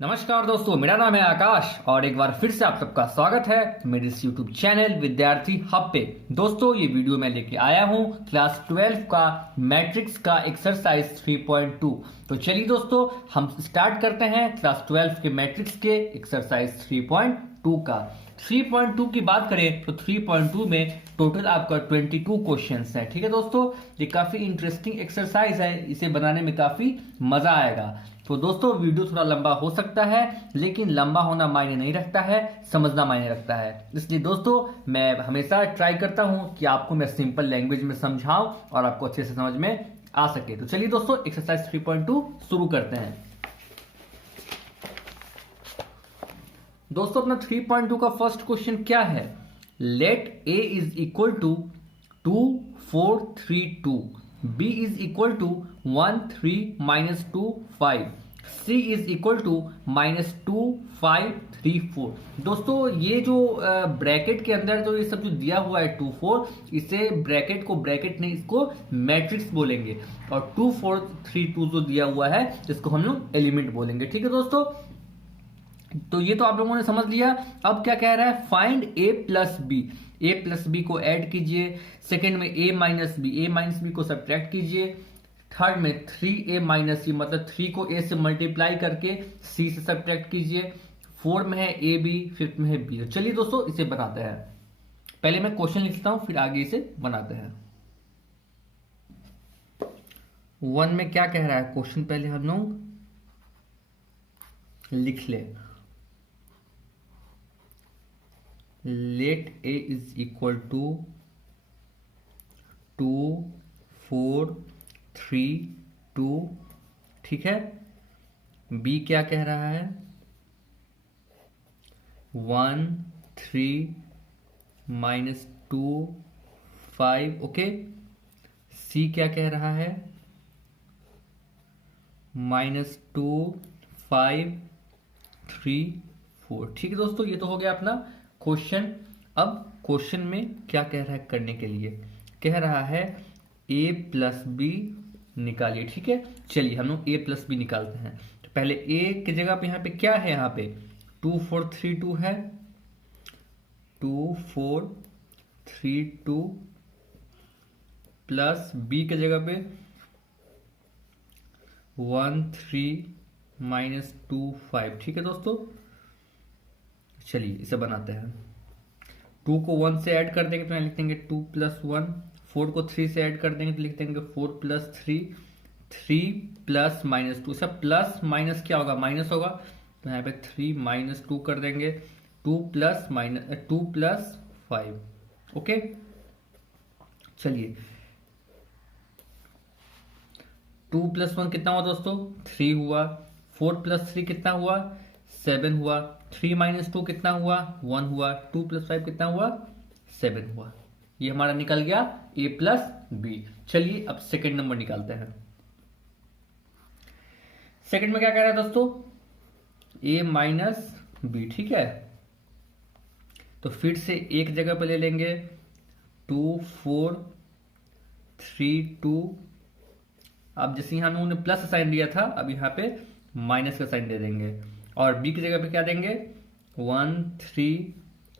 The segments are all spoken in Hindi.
नमस्कार दोस्तों, मेरा नाम है आकाश और एक बार फिर से आप सबका स्वागत है मेरे इस YouTube चैनल विद्यार्थी हब पे। दोस्तों, ये वीडियो मैं लेके आया हूँ क्लास 12 का मैट्रिक्स का एक्सरसाइज 3.2। तो चलिए दोस्तों, हम स्टार्ट करते हैं क्लास 12 के मैट्रिक्स के एक्सरसाइज 3.2 का। 3.2 की बात करें तो 3.2 में टोटल आपका 22 क्वेश्चंस है। ठीक है दोस्तों, ये काफी इंटरेस्टिंग एक्सरसाइज है, इसे बनाने में काफी मजा आएगा। तो दोस्तों, वीडियो थोड़ा लंबा हो सकता है, लेकिन लंबा होना मायने नहीं रखता है, समझना मायने रखता है। इसलिए दोस्तों, मैं हमेशा ट्राई करता हूं कि आपको मैं सिंपल लैंग्वेज में समझाऊं और आपको अच्छे से समझ में आ सके। तो चलिए दोस्तों, एक्सरसाइज 3.2 शुरू करते हैं। दोस्तों, अपना 3.2 का फर्स्ट क्वेश्चन क्या है? Let A is equal to 2 4 3 2, B is equal to 1 3 -2 5, C is equal to -2 5 3 4। दोस्तों, ये जो ब्रैकेट के अंदर जो ये सब जो दिया हुआ है 2 4, इसे ब्रैकेट को ब्रैकेट नहीं, इसको मैट्रिक्स बोलेंगे। और 2 4 3 2 जो दिया हुआ है, इसको हम लोग एलिमेंट बोलेंगे। ठीक है दोस्तों, तो ये तो आप लोगों ने समझ लिया। अब क्या कह रहा है? Find A plus B. A plus B को ऐड कीजिए। सेकेंड में ए माइनस बी को सब्ट्रैक्ट कीजिए। थर्ड में 3a माइनस सी, मतलब 3 को a से मल्टीप्लाई करके c से सब्ट्रैक्ट कीजिए। फोर्थ में है ए बी, फिफ्थ में है बी। तो चलिए दोस्तों, इसे बनाते हैं। पहले मैं क्वेश्चन लिखता हूं, फिर आगे इसे बनाते हैं। 1 में क्या कह रहा है क्वेश्चन, पहले हम लोग लिख ले। Let A is equal to 2 4 3 2। ठीक है। बी क्या कह रहा है? 1 3 -2 5। ओके। सी क्या कह रहा है? -2 5 3 4। ठीक है दोस्तों, ये तो हो गया अपना क्वेश्चन। अब क्वेश्चन में क्या कह रहा है करने के लिए? कह रहा है a प्लस बी निकालिए। ठीक है, चलिए हम लोग a प्लस बी निकालते हैं। तो पहले a की जगह पे यहाँ पे क्या है? यहाँ पे 2 4 3 2 है। 2 4 3 2 प्लस b की जगह पे 1 3 -2 5। ठीक है दोस्तों, चलिए इसे बनाते हैं। 2 को 1 से ऐड कर देंगे तो यहाँ लिख देंगे 2 + 1। 4 को 3 से ऐड कर देंगे तो लिख देंगे 4 + 3। 3 प्लस -2, सब प्लस माइनस क्या होगा? माइनस होगा। तो यहाँ पे 3 -2 कर देंगे। 2 + 5। ओके, चलिए 2 + 1 कितना हुआ दोस्तों? 3 हुआ। 4 + 3 कितना हुआ? 7 हुआ। 3 - 2 कितना हुआ? 1 हुआ। 2 + 5 कितना हुआ? 7 हुआ। ये हमारा निकल गया a प्लस बी। चलिए अब सेकंड नंबर निकालते हैं। सेकंड में क्या कह रहा है दोस्तों? a minus B. ठीक है, तो फिर से एक जगह पे ले लेंगे 2 4 3 2। अब जैसे यहां उन्होंने प्लस साइन दिया था, अब यहां पे माइनस का साइन दे देंगे। और बी की जगह पे क्या देंगे? 1 3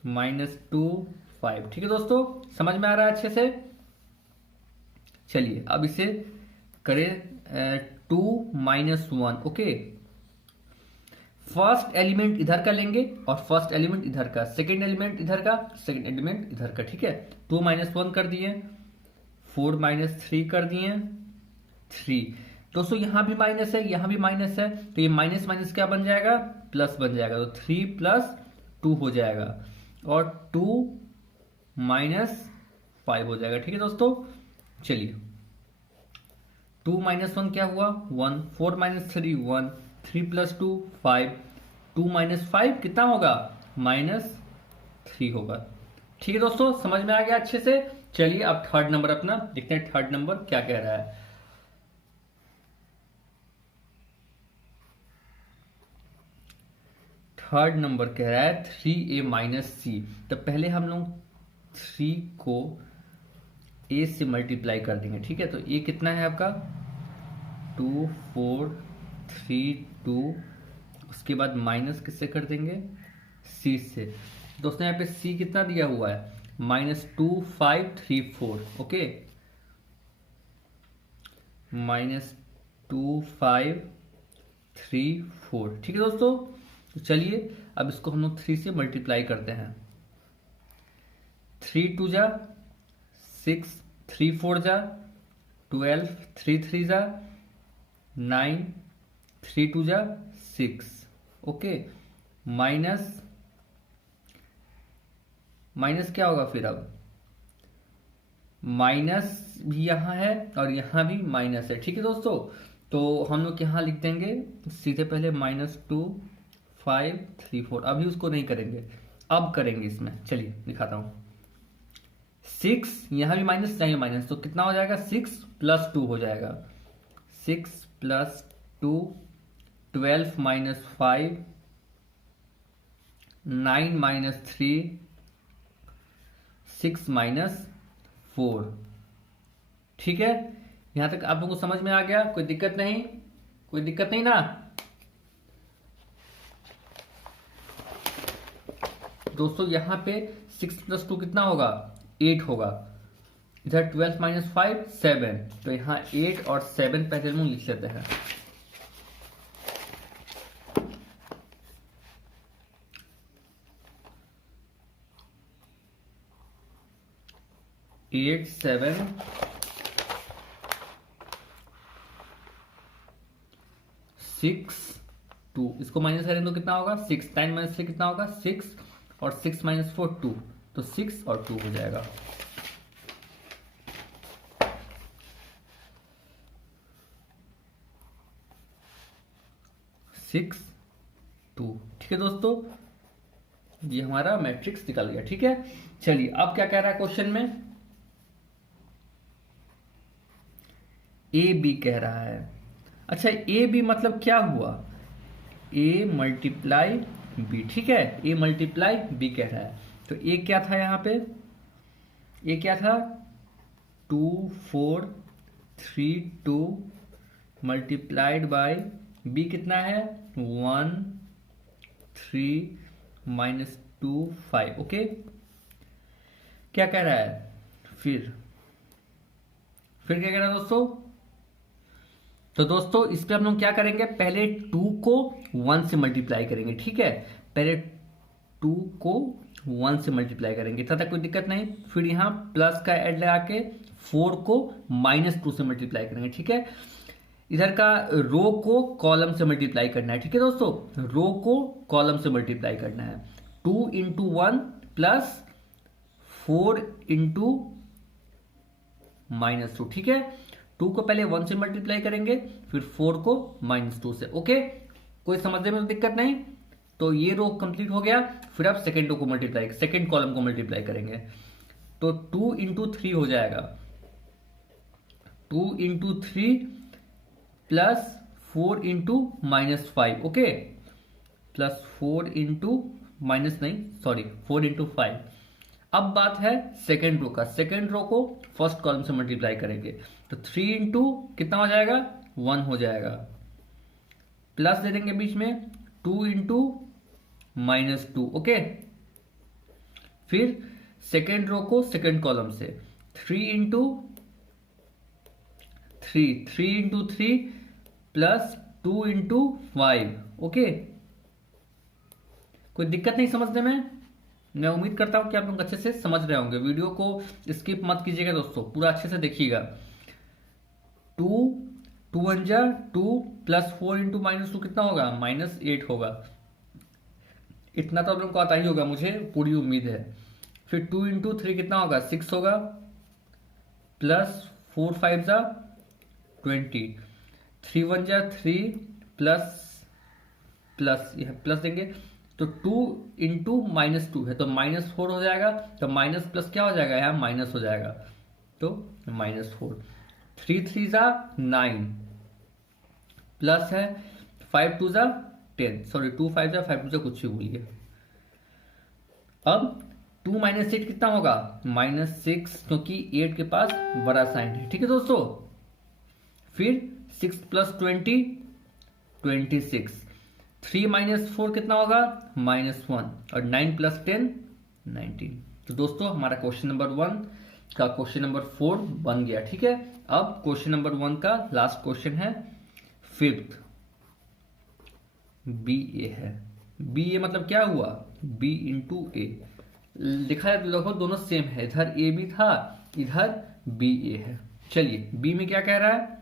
-2 5। ठीक है दोस्तों, समझ में आ रहा है अच्छे से? चलिए अब इसे करें 2 -1। ओके, फर्स्ट एलिमेंट इधर का लेंगे और फर्स्ट एलिमेंट इधर का, सेकेंड एलिमेंट इधर का, सेकेंड एलिमेंट इधर का। ठीक है, 2 -1 कर दिए, 4 -3 कर दिए, 3। दोस्तों यहां भी माइनस है, यहां भी माइनस है, तो ये माइनस माइनस क्या बन जाएगा? प्लस बन जाएगा। तो 3 + 2 हो जाएगा और 2 - 5 हो जाएगा। ठीक है दोस्तों, चलिए 2 - 1 क्या हुआ? 1। 4 - 3 1। 3 + 2 5। 2 - 5 कितना होगा? -3 होगा। ठीक है दोस्तों, समझ में आ गया अच्छे से? चलिए अब थर्ड नंबर अपना देखते हैं। थर्ड नंबर क्या कह रहा है? थर्ड नंबर कह रहा है 3a - c। तो पहले हम लोग 3 को a से मल्टीप्लाई कर देंगे। ठीक है, तो a कितना है आपका? 2 4 3 2। उसके बाद माइनस किससे कर देंगे, सी से। दोस्तों यहाँ पे सी कितना दिया हुआ है, -2534, ओके, -2534, ठीक है दोस्तों। तो चलिए अब इसको हम लोग 3 से मल्टीप्लाई करते हैं। 3 2 जा 6, 3 4 जा 12, 3 3 जा 9, 3 2 जा 6, ओके, माइनस क्या होगा फिर, अब माइनस भी यहाँ है और यहाँ भी माइनस है, ठीक है दोस्तों। तो हम लोग यहाँ लिख देंगे सीधे पहले -2534, अभी उसको नहीं करेंगे, अब करेंगे इसमें। चलिए दिखाता हूँ। 6 यहाँ भी माइनस, चाहिए माइनस, तो कितना हो जाएगा, 6 + 2 हो जाएगा, 6 + 2, 12 - 5, 9 - 3, 6 - 4, ठीक है। यहां तक आप लोगों को समझ में आ गया, कोई दिक्कत नहीं, कोई दिक्कत नहीं ना। दोस्तों यहां पे 6 + 2 कितना होगा, 8 होगा, इधर 12 - 5 7, तो यहां 8 और 7 पहले हम लिख लेते हैं। एट 7 6 2, इसको माइनस करें तो कितना होगा, 6, 9 - 3 कितना होगा, 6, और 6 - 4 2, तो 6 और 2 हो जाएगा। सिक्स 2, ठीक है दोस्तों, ये हमारा मैट्रिक्स निकल गया, ठीक है। चलिए अब क्या कह रहा है क्वेश्चन में, ए बी कह रहा है। अच्छा ए बी मतलब क्या हुआ, ए मल्टीप्लाई बी, ठीक है, ए मल्टीप्लाई बी कह रहा है। तो ए क्या था यहाँ पे, ए क्या था, 2 4 3 2 मल्टीप्लाइड बाय बी कितना है, 1 3 -2 5, ओके। क्या कह रहा है, फिर क्या कह रहा है दोस्तों, तो दोस्तों इस पे हम लोग क्या करेंगे, पहले 2 को 1 से मल्टीप्लाई करेंगे, ठीक है, पहले 2 को 1 से मल्टीप्लाई करेंगे, तब तक कोई दिक्कत नहीं। फिर यहाँ प्लस का ऐड लगा के 4 को -2 से मल्टीप्लाई करेंगे, ठीक है। इधर का रो को कॉलम से मल्टीप्लाई करना है, ठीक है दोस्तों, रो को कॉलम से मल्टीप्लाई करना है। 2 × 1 + 4 × -2, ठीक है। 2 को पहले 1 से मल्टीप्लाई करेंगे, फिर 4 को -2 से, ओके। कोई समझने में दिक्कत नहीं। तो ये रो कंप्लीट हो गया, फिर आप सेकेंड रो को मल्टीप्लाई, सेकेंड कॉलम को मल्टीप्लाई करेंगे, तो 2 × 3 हो जाएगा, 2 × 3 + 4 × -5, ओके, +4 4 × 5। अब बात है सेकेंड रो का, सेकेंड रो को फर्स्ट कॉलम से मल्टीप्लाई करेंगे, तो 3 × कितना हो जाएगा, 1 हो जाएगा, प्लस दे देंगे बीच में 2 × -2, ओके। फिर सेकेंड रो को सेकेंड कॉलम से 3 × 3 3 × 3 + 2 × 5, ओके। कोई दिक्कत नहीं समझने में, मैं उम्मीद करता हूं कि आप लोग अच्छे से समझ रहे होंगे। वीडियो को स्किप मत कीजिएगा दोस्तों, पूरा अच्छे से देखिएगा। 2 2 1 जा 2 + 4 × -2 कितना होगा, -8 होगा। इतना तो आप लोगों को आता ही होगा, मुझे पूरी उम्मीद है। फिर 2 × 3 कितना होगा, 6 होगा, +4 5 जा 20, 3 1 जा 3 प्लस यह प्लस देंगे, तो 2 × -2 है तो -4 हो जाएगा, तो माइनस प्लस क्या हो जाएगा, यहाँ माइनस हो जाएगा, तो -4। 3 3 जा 9, प्लस है 5 2 जा 10, सॉरी 2 5 जा 5 2 जा कुछ भी भूलिए। अब 2 - 8 कितना होगा, -6, क्योंकि 8 के पास बड़ा साइन है, ठीक है दोस्तों। फिर 6 + 20 26, 3 माइनस 4 कितना होगा? -1, और 9 प्लस 10 19। तो दोस्तों हमारा क्वेश्चन नंबर 1 का क्वेश्चन नंबर 4 बन गया। ठीक है, अब क्वेश्चन नंबर 1 का लास्ट क्वेश्चन है 5th, बी ए है। बी ए मतलब क्या हुआ? बी इंटू ए। लिखा है लगभग दोनों सेम है, इधर ए भी था, इधर बी ए है। चलिए बी में क्या कह रहा है?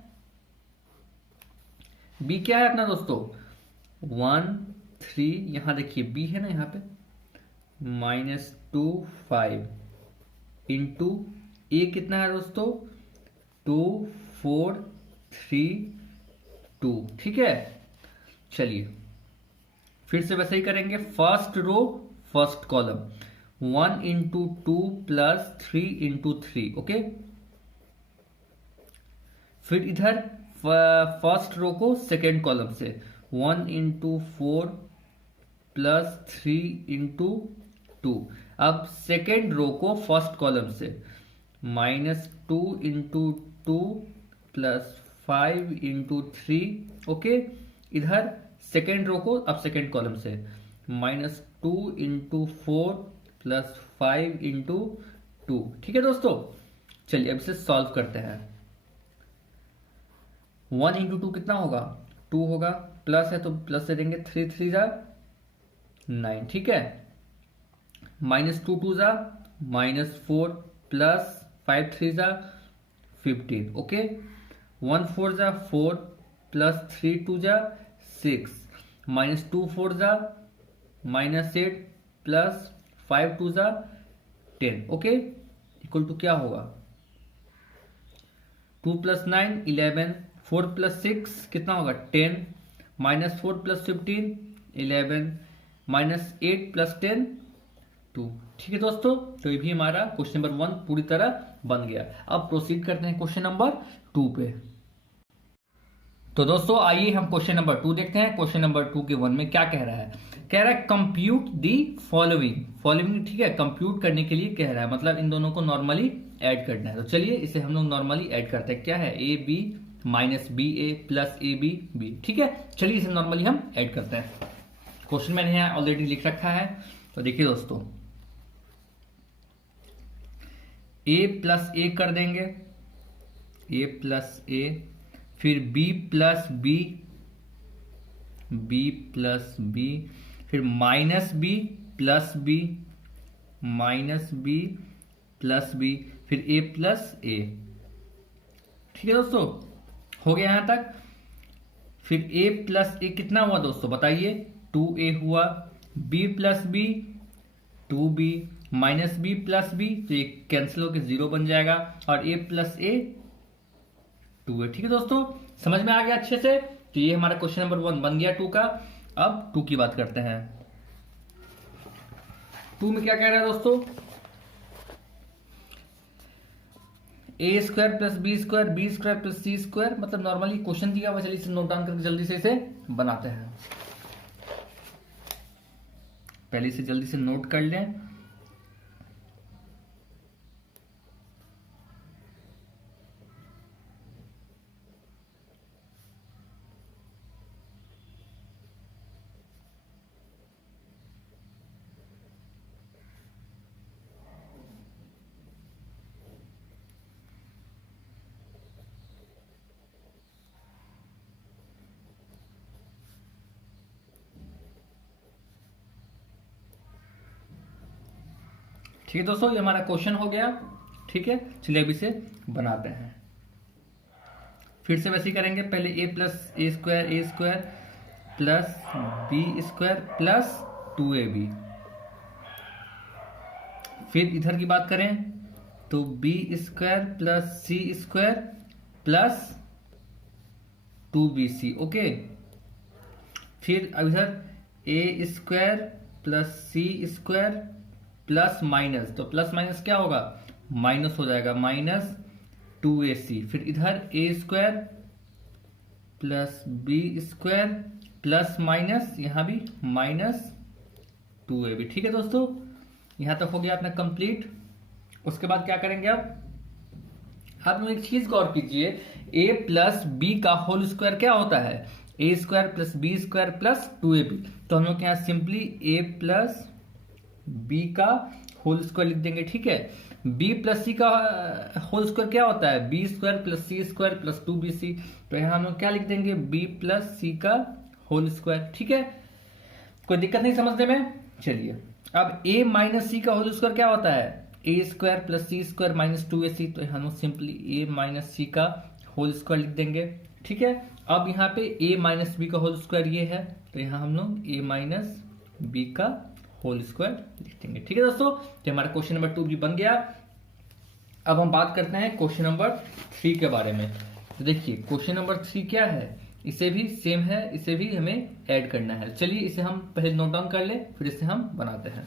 बी क्या है अपना दोस्तों? 1 3, यहां देखिए बी है ना, यहां पे -2 5 इंटू ए कितना है दोस्तों? 2 4 3 2। ठीक है, चलिए फिर से वैसे ही करेंगे। First row first column, 1 into 2 plus 3 into 3। Okay, फिर इधर फर्स्ट रो को सेकेंड कॉलम से 1 इंटू 4 प्लस 3 इंटू 2। अब सेकेंड रो को फर्स्ट कॉलम से -2 इंटू 2 प्लस 5 इंटू 3। ओके, इधर सेकेंड रो को अब सेकेंड कॉलम से -2 इंटू 4 प्लस 5 इंटू 2। ठीक है दोस्तों, चलिए अब इसे सॉल्व करते हैं। 1 इंटू 2 कितना होगा? 2 होगा, प्लस है तो प्लस से देंगे, 3 3 जा 9। ठीक है, -2 2 जा -4 प्लस 5 3 जा 15। ओके, 1 4 जा 4 प्लस 3 2 जा 6, -2 4 जा -8 प्लस 5 2 जा 10। ओके, इक्वल टू क्या होगा? 2 प्लस 9 11, 4 प्लस 6 कितना होगा? 10, -4 प्लस 15 11, -8 प्लस 10 2। ठीक है दोस्तों, तो ये भी हमारा क्वेश्चन नंबर 1 पूरी तरह बन गया। अब प्रोसीड करते हैं क्वेश्चन नंबर 2 पे। तो दोस्तों आइए हम क्वेश्चन नंबर 2 देखते हैं। क्वेश्चन नंबर 2 के 1 में क्या कह रहा है? कह रहा है कंप्यूट दी फॉलोइंग। ठीक है, कंप्यूट करने के लिए कह रहा है, मतलब इन दोनों को नॉर्मली ऐड करना है। तो चलिए इसे हम लोग नॉर्मली ऐड करते हैं। क्या है? A B minus B A plus A B B. ठीक है, चलिए इसे नॉर्मली हम ऐड करते हैं। क्वेश्चन मैंने यहाँ ऑलरेडी लिख रखा है, तो देखिए दोस्तों, ए प्लस ए कर देंगे, ए प्लस ए, फिर B plus B, B plus B, फिर minus B plus B, minus B plus B, फिर ए प्लस ए। ठीक है दोस्तों, हो गया यहां तक। फिर ए प्लस ए कितना हुआ दोस्तों बताइए? 2a हुआ, b plus B 2b, minus B plus B, तो ये कैंसिल होकर 0 बन जाएगा, और a प्लस ए 2 है। ठीक है दोस्तों, समझ में आ गया अच्छे से? तो ये हमारा क्वेश्चन नंबर 1 बन गया 2 का। अब 2 की बात करते हैं। 2 में क्या कह रहा है दोस्तों? A square plus B square, B square plus C square, मतलब नॉर्मली क्वेश्चन दिया हुआ, चलिए इसे नोट डाउन करके जल्दी से इसे बनाते हैं। पहले इसे जल्दी से नोट कर लें। ठीक है दोस्तों, ये हमारा क्वेश्चन हो गया। ठीक है, चलिए अब इसे बनाते हैं। फिर से वैसे ही करेंगे। पहले A plus A square plus B square plus 2ab। फिर इधर की बात करें तो B square plus C square plus 2bc। Okay, फिर अब इधर A square plus C square plus minus, तो प्लस माइनस क्या होगा? माइनस हो जाएगा, -2ac। फिर इधर A square plus B square plus minus, यहां भी -2ab। ठीक है दोस्तों, यहां तक हो गया अपना कंप्लीट। उसके बाद क्या करेंगे? अब एक चीज गौर कीजिए, a प्लस बी का होल स्क्वायर क्या होता है? A square plus B square plus 2ab। तो हम लोग यहाँ सिंपली ए प्लस बी का होल स्क्वायर लिख देंगे, ठीक है। बी प्लस सी का होल स्क्वायर क्या होता है, B square plus C square plus 2bc। तो यहाँ हम लोग क्या लिख देंगे, बी प्लस सी का होल स्क्वायर, ठीक है। कोई दिक्कत नहीं समझने में। चलिए अब a माइनस सी का होल स्क्वायर क्या होता है, A square plus C square minus 2ac। तो हम लोग सिंपली a माइनस सी का होल स्क्वायर लिख देंगे, ठीक है। अब यहाँ पे a माइनस बी का होल स्क्वायर ये है, तो यहाँ हम लोग a माइनस बी का होल स्क्वायर लिख देंगे, ठीक है दोस्तों। तो हमारा क्वेश्चन नंबर 2 भी बन गया। अब हम बात करते हैं क्वेश्चन नंबर 3 के बारे में। तो देखिए क्वेश्चन नंबर 3 क्या है, इसे भी सेम है, इसे भी हमें ऐड करना है। चलिए इसे हम पहले नोट डाउन कर ले, फिर इसे हम बनाते हैं।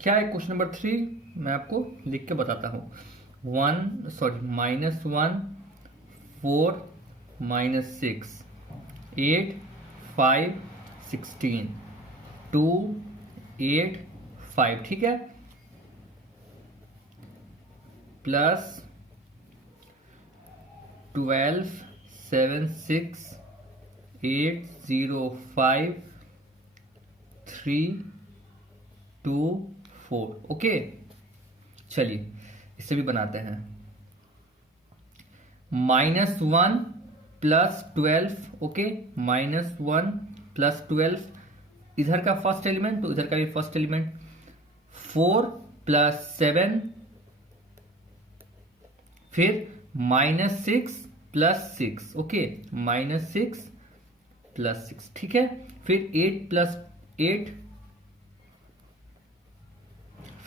क्या है क्वेश्चन नंबर 3, मैं आपको लिख के बताता हूं। -1 4 -6 8 5 16 2 8 5, ठीक है, प्लस 12 7 6 8 0 5 3 2 4। ओके चलिए इसे भी बनाते हैं। -1 प्लस 12, ओके, -1 प्लस 12, इधर का फर्स्ट एलिमेंट तो इधर का भी फर्स्ट एलिमेंट। 4 प्लस 7, फिर -6 प्लस 6, ओके, -6 प्लस 6, ठीक है। फिर 8 प्लस 8,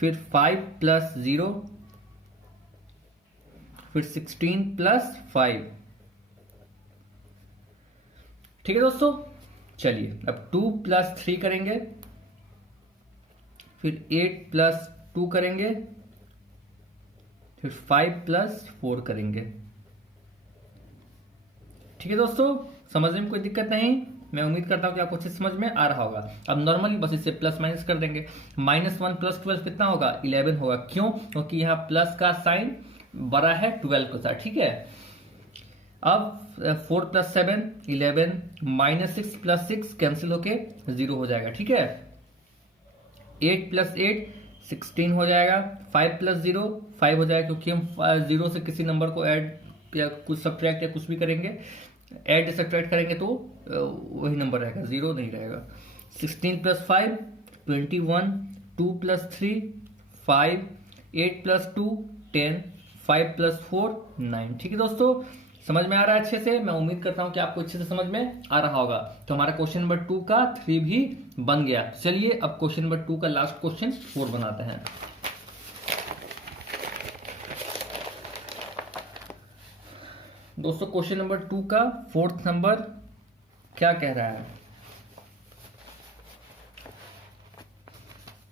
फिर 5 प्लस 0, फिर 16 प्लस 5, ठीक है दोस्तों। चलिए अब 2 प्लस 3 करेंगे, फिर 8 प्लस 2 करेंगे, फिर 5 प्लस 4 करेंगे, ठीक है दोस्तों। समझने में कोई दिक्कत नहीं, मैं उम्मीद करता हूं कि आपको अच्छे समझ में आ रहा होगा। अब नॉर्मली बस इसे प्लस माइनस कर देंगे। -1 प्लस 12 कितना होगा, 11 होगा। क्यों, क्योंकि यहाँ प्लस का साइन बड़ा है 12 के साथ, ठीक है। अब 4 प्लस 7 11, -6 प्लस 6 कैंसिल होके 0 हो जाएगा, ठीक है। 8 प्लस 8 16 हो जाएगा। 5 प्लस 0 5 हो जाएगा, क्योंकि हम 0 से किसी नंबर को ऐड या कुछ सब्ट्रैक्ट या कुछ भी करेंगे, ऐड सब्ट्रैक्ट करेंगे तो वही नंबर रहेगा, 0 नहीं रहेगा। 16 प्लस 5 21, 2 प्लस 3 5, 8 प्लस 2 10, 5 प्लस 4 9, ठीक है दोस्तों। समझ में आ रहा है अच्छे से, मैं उम्मीद करता हूं कि आपको अच्छे से समझ में आ रहा होगा। तो हमारा क्वेश्चन नंबर 2 का 3 भी बन गया। चलिए अब क्वेश्चन नंबर 2 का लास्ट क्वेश्चन 4 बनाते हैं। दोस्तों क्वेश्चन नंबर 2 का 4th नंबर क्या कह रहा है,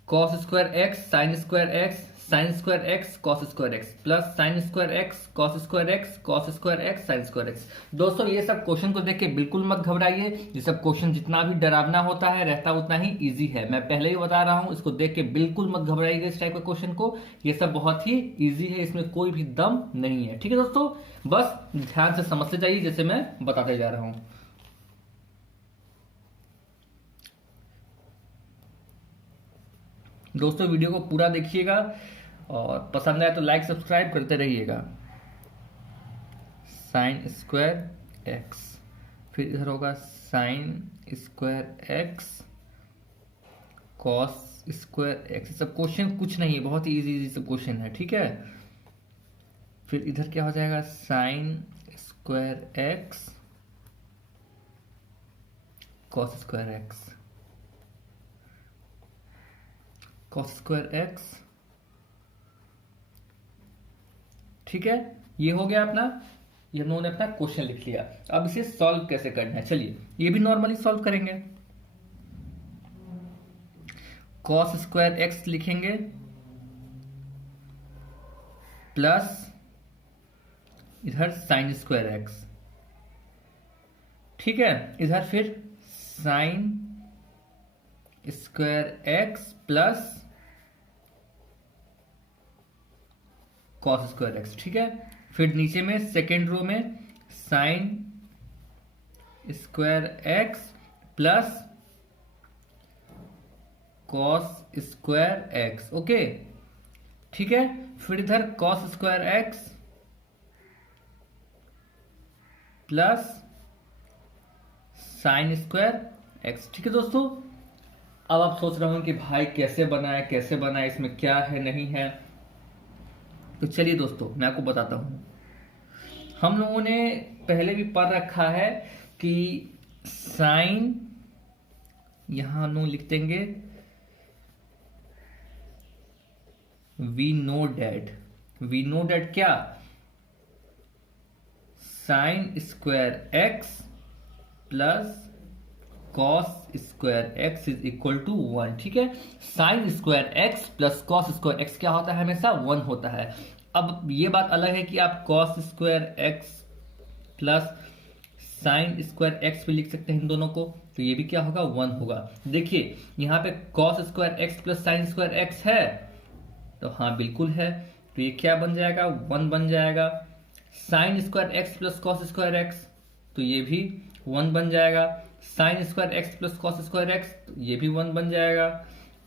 cos square x sign square x sign square x cos square x plus sine square x cos square x cos square x sign square x. दोस्तों ये सब क्वेश्चन को देख के बिल्कुल मत घबराइए, ये सब क्वेश्चन जितना भी डरावना होता है रहता उतना ही इजी है। मैं पहले ही बता रहा हूं, इसको देख के बिल्कुल मत घबराइएगा इस टाइप के क्वेश्चन को, ये सब बहुत ही इजी है, इसमें कोई भी दम नहीं है, ठीक है दोस्तों। बस ध्यान से समझते जाइए जैसे मैं बताते जा रहा हूं। दोस्तों वीडियो को पूरा देखिएगा और पसंद आए तो लाइक सब्सक्राइब करते रहिएगा। साइन स्क्वायर एक्स, फिर इधर होगा sign square x cos square x. सब क्वेश्चन कुछ नहीं है, बहुत ही इजी सब क्वेश्चन है, ठीक है। फिर इधर क्या हो जाएगा, sign square x cos square x cos square x, ठीक है। ये हो गया अपना, ये हम लोगों ने अपना क्वेश्चन लिख लिया। अब इसे सॉल्व कैसे करना है, चलिए ये भी नॉर्मली सॉल्व करेंगे। कॉस स्क्वायर एक्स लिखेंगे प्लस इधर साइन स्क्वायर एक्स, ठीक है। इधर फिर sign square x plus cos square x, ठीक है। फिर नीचे में सेकेंड रो में sign square x plus cos square x, okay, ठीक है। फिर इधर cos square x plus sine square x, ठीक है दोस्तों। अब आप सोच रहे होंगे कि भाई कैसे बनाए, इसमें क्या है नहीं है। तो चलिए दोस्तों मैं आपको बताता हूं। हम लोगों ने पहले भी पढ़ रखा है कि साइन, यहां हम लोग लिख देंगे वी नो डैट क्या, sine square x plus cos square x is equal to 1, ठीक है। Sine square x plus cos square x क्या होता है, हमेशा 1 होता है। अब ये बात अलग है कि आप cos square x plus sine square x भी लिख सकते हैं इन दोनों को, तो ये भी क्या होगा, 1 होगा। देखिए यहाँ पे cos square x plus sine square x है, तो हाँ बिल्कुल है, तो ये क्या बन जाएगा, 1 बन जाएगा। Sign square x plus cos square x, तो ये भी 1 बन जाएगा। Sign square x plus cos square x, तो ये भी 1 बन जाएगा।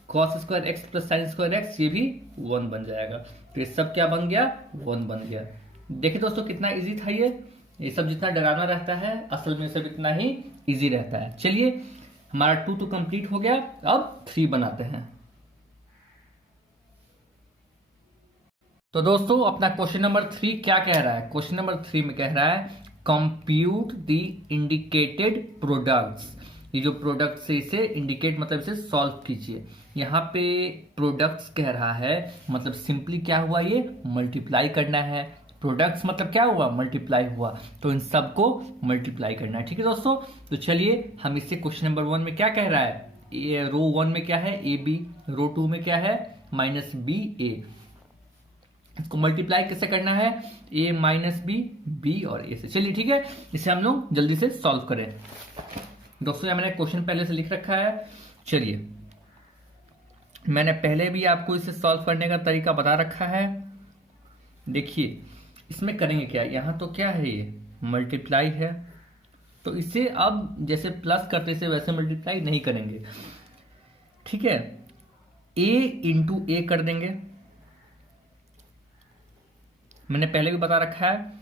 Cos square x plus sine square x, ये भी 1 बन जाएगा। तो ये सब क्या बन गया, 1 बन गया। देखिए दोस्तों कितना इजी था ये सब जितना डरावना रहता है असल में सब इतना ही इजी रहता है। चलिए हमारा 2 तो कंप्लीट हो गया, अब 3 बनाते हैं। तो दोस्तों अपना क्वेश्चन नंबर 3 क्या कह रहा है, क्वेश्चन नंबर 3 में कह रहा है कंप्यूट द इंडिकेटेड प्रोडक्ट्स। ये जो प्रोडक्ट्स है इसे इंडिकेट मतलब इसे सॉल्व कीजिए। यहाँ पे प्रोडक्ट्स कह रहा है, मतलब सिंपली क्या हुआ, ये मल्टीप्लाई करना है। प्रोडक्ट्स मतलब क्या हुआ, मल्टीप्लाई हुआ, तो इन सबको मल्टीप्लाई करना है, ठीक है दोस्तों। तो चलिए हम इससे क्वेश्चन नंबर 1 में क्या कह रहा है, रो 1 में क्या है, ए बी, रो 2 में क्या है, माइनस बी ए। इसको मल्टीप्लाई कैसे करना है, a माइनस बी और a से। चलिए ठीक है, इसे हम लोग जल्दी से सॉल्व करें। दोस्तों मैंने क्वेश्चन पहले से लिख रखा है, चलिए मैंने पहले भी आपको इसे सॉल्व करने का तरीका बता रखा है। देखिए इसमें करेंगे क्या, यहां तो क्या है, ये मल्टीप्लाई है, तो इसे अब जैसे प्लस करते से वैसे मल्टीप्लाई नहीं करेंगे, ठीक है। a इंटू ए कर देंगे, मैंने पहले भी बता रखा है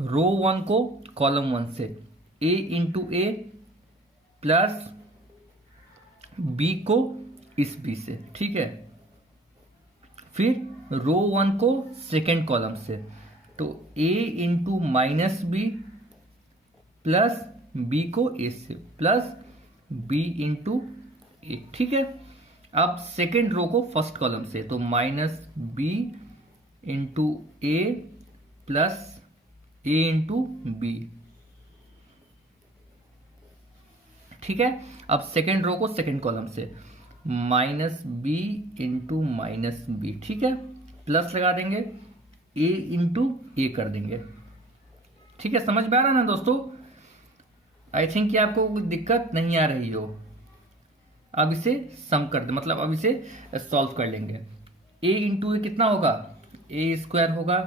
रो 1 को कॉलम 1 से, a into A plus b को इस b से, ठीक है। फिर रो 1 को सेकेंड कॉलम से, तो a into minus B plus b को a से प्लस b इंटू ए, ठीक है। अब सेकेंड रो को फर्स्ट कॉलम से, तो minus B into A plus A into B, ठीक है। अब सेकेंड रो को सेकेंड कॉलम से, minus B into minus B, ठीक है, प्लस लगा देंगे, ए इंटू ए कर देंगे, ठीक है। समझ में आ रहा है ना दोस्तों, आई थिंक कि आपको कोई दिक्कत नहीं आ रही हो। अब इसे सम कर दे, मतलब अब इसे सॉल्व कर लेंगे। ए इंटू ए कितना होगा, ए स्क्वायर होगा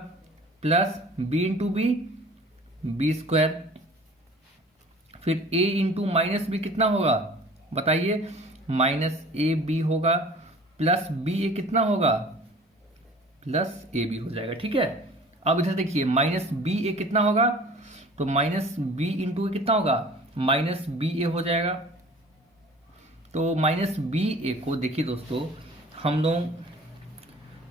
plus B into B square. फिर ए इंटू माइनस बी कितना होगा बताइए, माइनस ए बी होगा प्लस बी ए कितना होगा, प्लस ए बी हो जाएगा, ठीक है। अब इधर देखिए माइनस बी ए कितना होगा, तो माइनस बी इंटू ए कितना होगा, माइनस बी ए हो जाएगा। तो माइनस बी ए को देखिए दोस्तों, हम लोग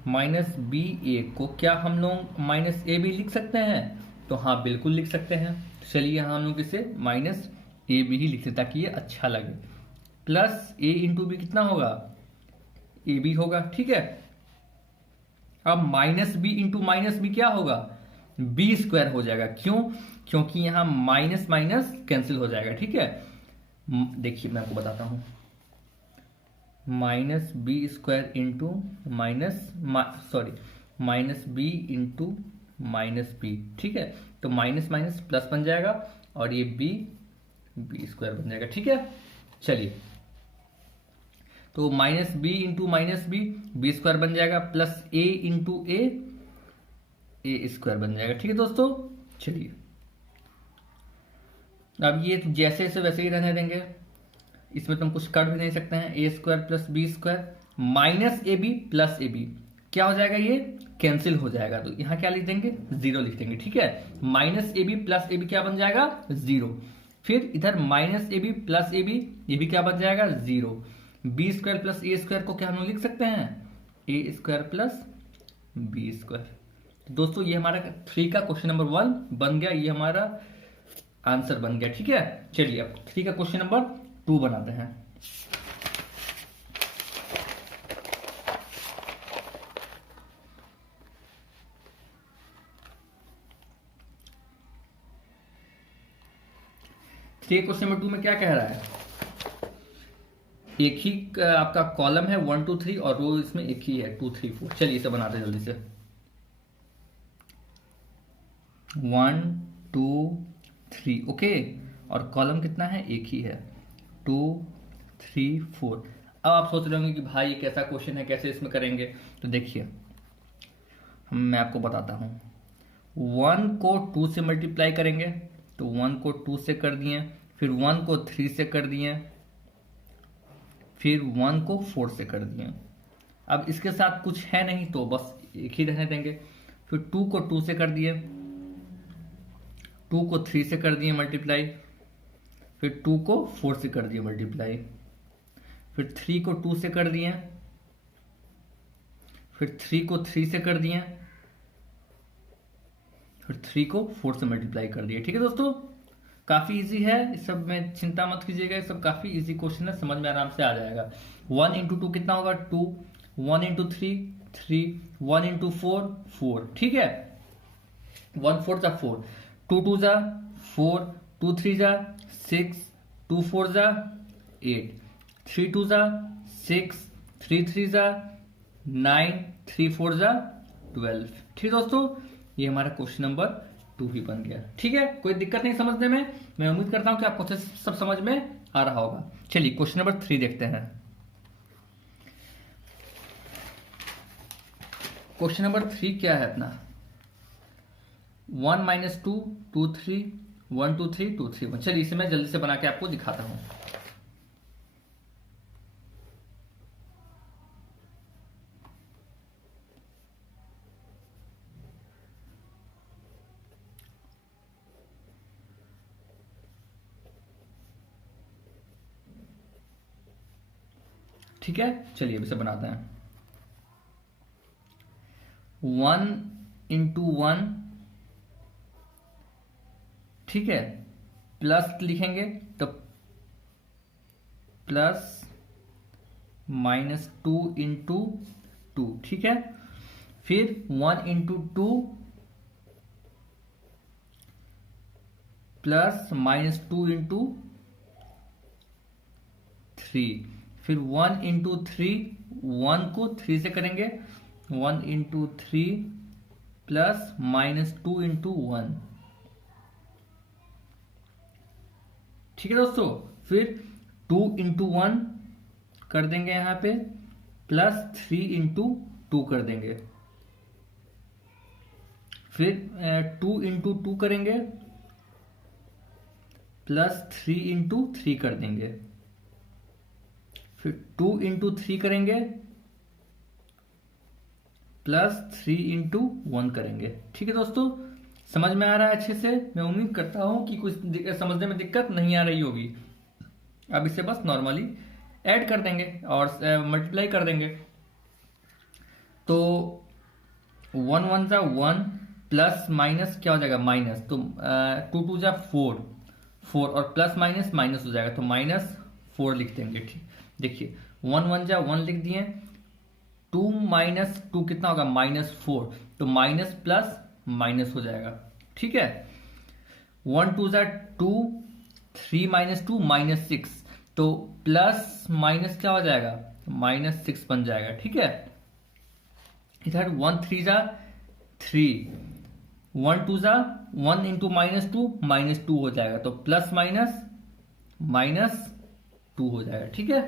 माइनस बी ए को क्या हम लोग माइनस ए बी लिख सकते हैं, तो हाँ बिल्कुल लिख सकते हैं। चलिए हम लोग इसे माइनस ए बी ही लिखते हैं ताकि ये अच्छा लगे। प्लस ए इंटू बी कितना होगा, ए बी होगा, ठीक है। अब minus B into minus B क्या होगा, बी स्क्वायर हो जाएगा। क्यों, क्योंकि यहां माइनस माइनस कैंसिल हो जाएगा, ठीक है। देखिए मैं आपको बताता हूं, minus B square into minus B into minus B, ठीक है। तो माइनस माइनस प्लस बन जाएगा और ये बी स्क्वायर बन जाएगा, ठीक है। चलिए तो minus B into minus B square बन जाएगा, plus A into A A square बन जाएगा। ठीक है दोस्तों, चलिए अब ये तो जैसे से वैसे ही रहने देंगे, इसमें तुम कुछ कर भी नहीं सकते हैं। A square plus B square minus A B plus A B क्या हो जाएगा, ये कैंसिल हो जाएगा। तो यहां क्या लिख देंगे, जीरो लिख देंगे। ठीक है, minus A B plus A B क्या बन जाएगा, जीरो। फिर इधर minus A B plus A B, ये भी क्या बन जाएगा, zero. B square plus A square को क्या हम लिख सकते हैं, A square plus B square. दोस्तों ये हमारा 3 का क्वेश्चन नंबर 1 बन गया, ये हमारा आंसर बन गया। ठीक है, चलिए अब 3 का क्वेश्चन नंबर 2 बनाते हैं। क्वेश्चन नंबर 2 में क्या कह रहा है, एक ही आपका कॉलम है 1 2 3 और रो इसमें एक ही है 2 3 4। चलिए इसे बनाते हैं जल्दी से। 1 2 3 ओके, और कॉलम कितना है, एक ही है 2 3 4। अब आप सोच रहे होंगे कि भाई ये कैसा क्वेश्चन है, कैसे इसमें करेंगे। तो देखिए मैं आपको बताता हूं। 1 को 2 से मल्टीप्लाई करेंगे, तो 1 को 2 से कर दिए, फिर 1 को 3 से कर दिए, फिर 1 को 4 से कर दिए। अब इसके साथ कुछ है नहीं तो बस एक ही रहने देंगे। फिर 2 को 2 से कर दिए, 2 को 3 से कर दिए मल्टीप्लाई, फिर 2 को 4 से कर दिए मल्टीप्लाई, फिर 3 को 2 से कर दिए, फिर 3 को 3 से कर दिए, फिर 3 को 4 से मल्टीप्लाई कर दिए। ठीक है दोस्तों, काफी इजी है, इस सब में चिंता मत कीजिएगा, ये सब काफी इजी क्वेश्चन है, समझ में आराम से आ जाएगा। 1 इंटू 2 कितना होगा, 2, 1 इंटू 3 3, 1 इंटू 4 4। ठीक है, 1 4 जा 4, 2 2 जा 4, 2 3 जा 6, 2 4 जा 8, 3 2 जा 6, 3 3 जा 9, 3 4 जा 12। ठीक है दोस्तों, ये हमारा क्वेश्चन नंबर 2 भी बन गया। ठीक है, कोई दिक्कत नहीं समझने में, मैं उम्मीद करता हूं कि आपको सब समझ में आ रहा होगा। चलिए क्वेश्चन नंबर 3 देखते हैं। क्वेश्चन नंबर 3 क्या है अपना, 1 - 2 2 3 1 2 3 2 3 1। चलिए इसे मैं जल्दी से बना के आपको दिखाता हूं। ठीक है, चलिए अब इसे बनाते हैं। 1 इंटू 1, ठीक है, प्लस लिखेंगे तो प्लस -2 इंटू 2। ठीक है, फिर 1 इंटू 2 प्लस -2 इंटू 3, फिर 1 इंटू 3, 1 को 3 से करेंगे, 1 इंटू 3 प्लस -2 इंटू 1। ठीक है दोस्तों, फिर 2 इंटू 1 कर देंगे यहां पे, प्लस 3 इंटू 2 कर देंगे, फिर 2 इंटू 2 करेंगे, प्लस 3 इंटू 3 कर देंगे, फिर 2 इंटू 3 करेंगे, प्लस 3 इंटू 1 करेंगे। ठीक है दोस्तों, समझ में आ रहा है अच्छे से, मैं उम्मीद करता हूं कि कुछ समझने में दिक्कत नहीं आ रही होगी। अब इसे बस नॉर्मली ऐड कर देंगे और मल्टीप्लाई कर देंगे। तो 1 1 जा 1 प्लस माइनस क्या हो जाएगा, माइनस, तो 2 2 जा 4 4 और प्लस माइनस माइनस हो जाएगा, तो -4 लिख देंगे। ठीक, देखिए 1 1 जा 1 लिख दिए, 2 - 2 कितना होगा, -4, तो माइनस प्लस माइनस हो जाएगा। ठीक है, 1 2 जा 2, 3 - 2 -6, तो प्लस माइनस क्या हो जाएगा, -6 बन जाएगा। ठीक है, इधर 1 3 जा 3, 1 2 जा 1 इंटू -2 -2 हो जाएगा, तो प्लस माइनस -2 हो जाएगा। ठीक है,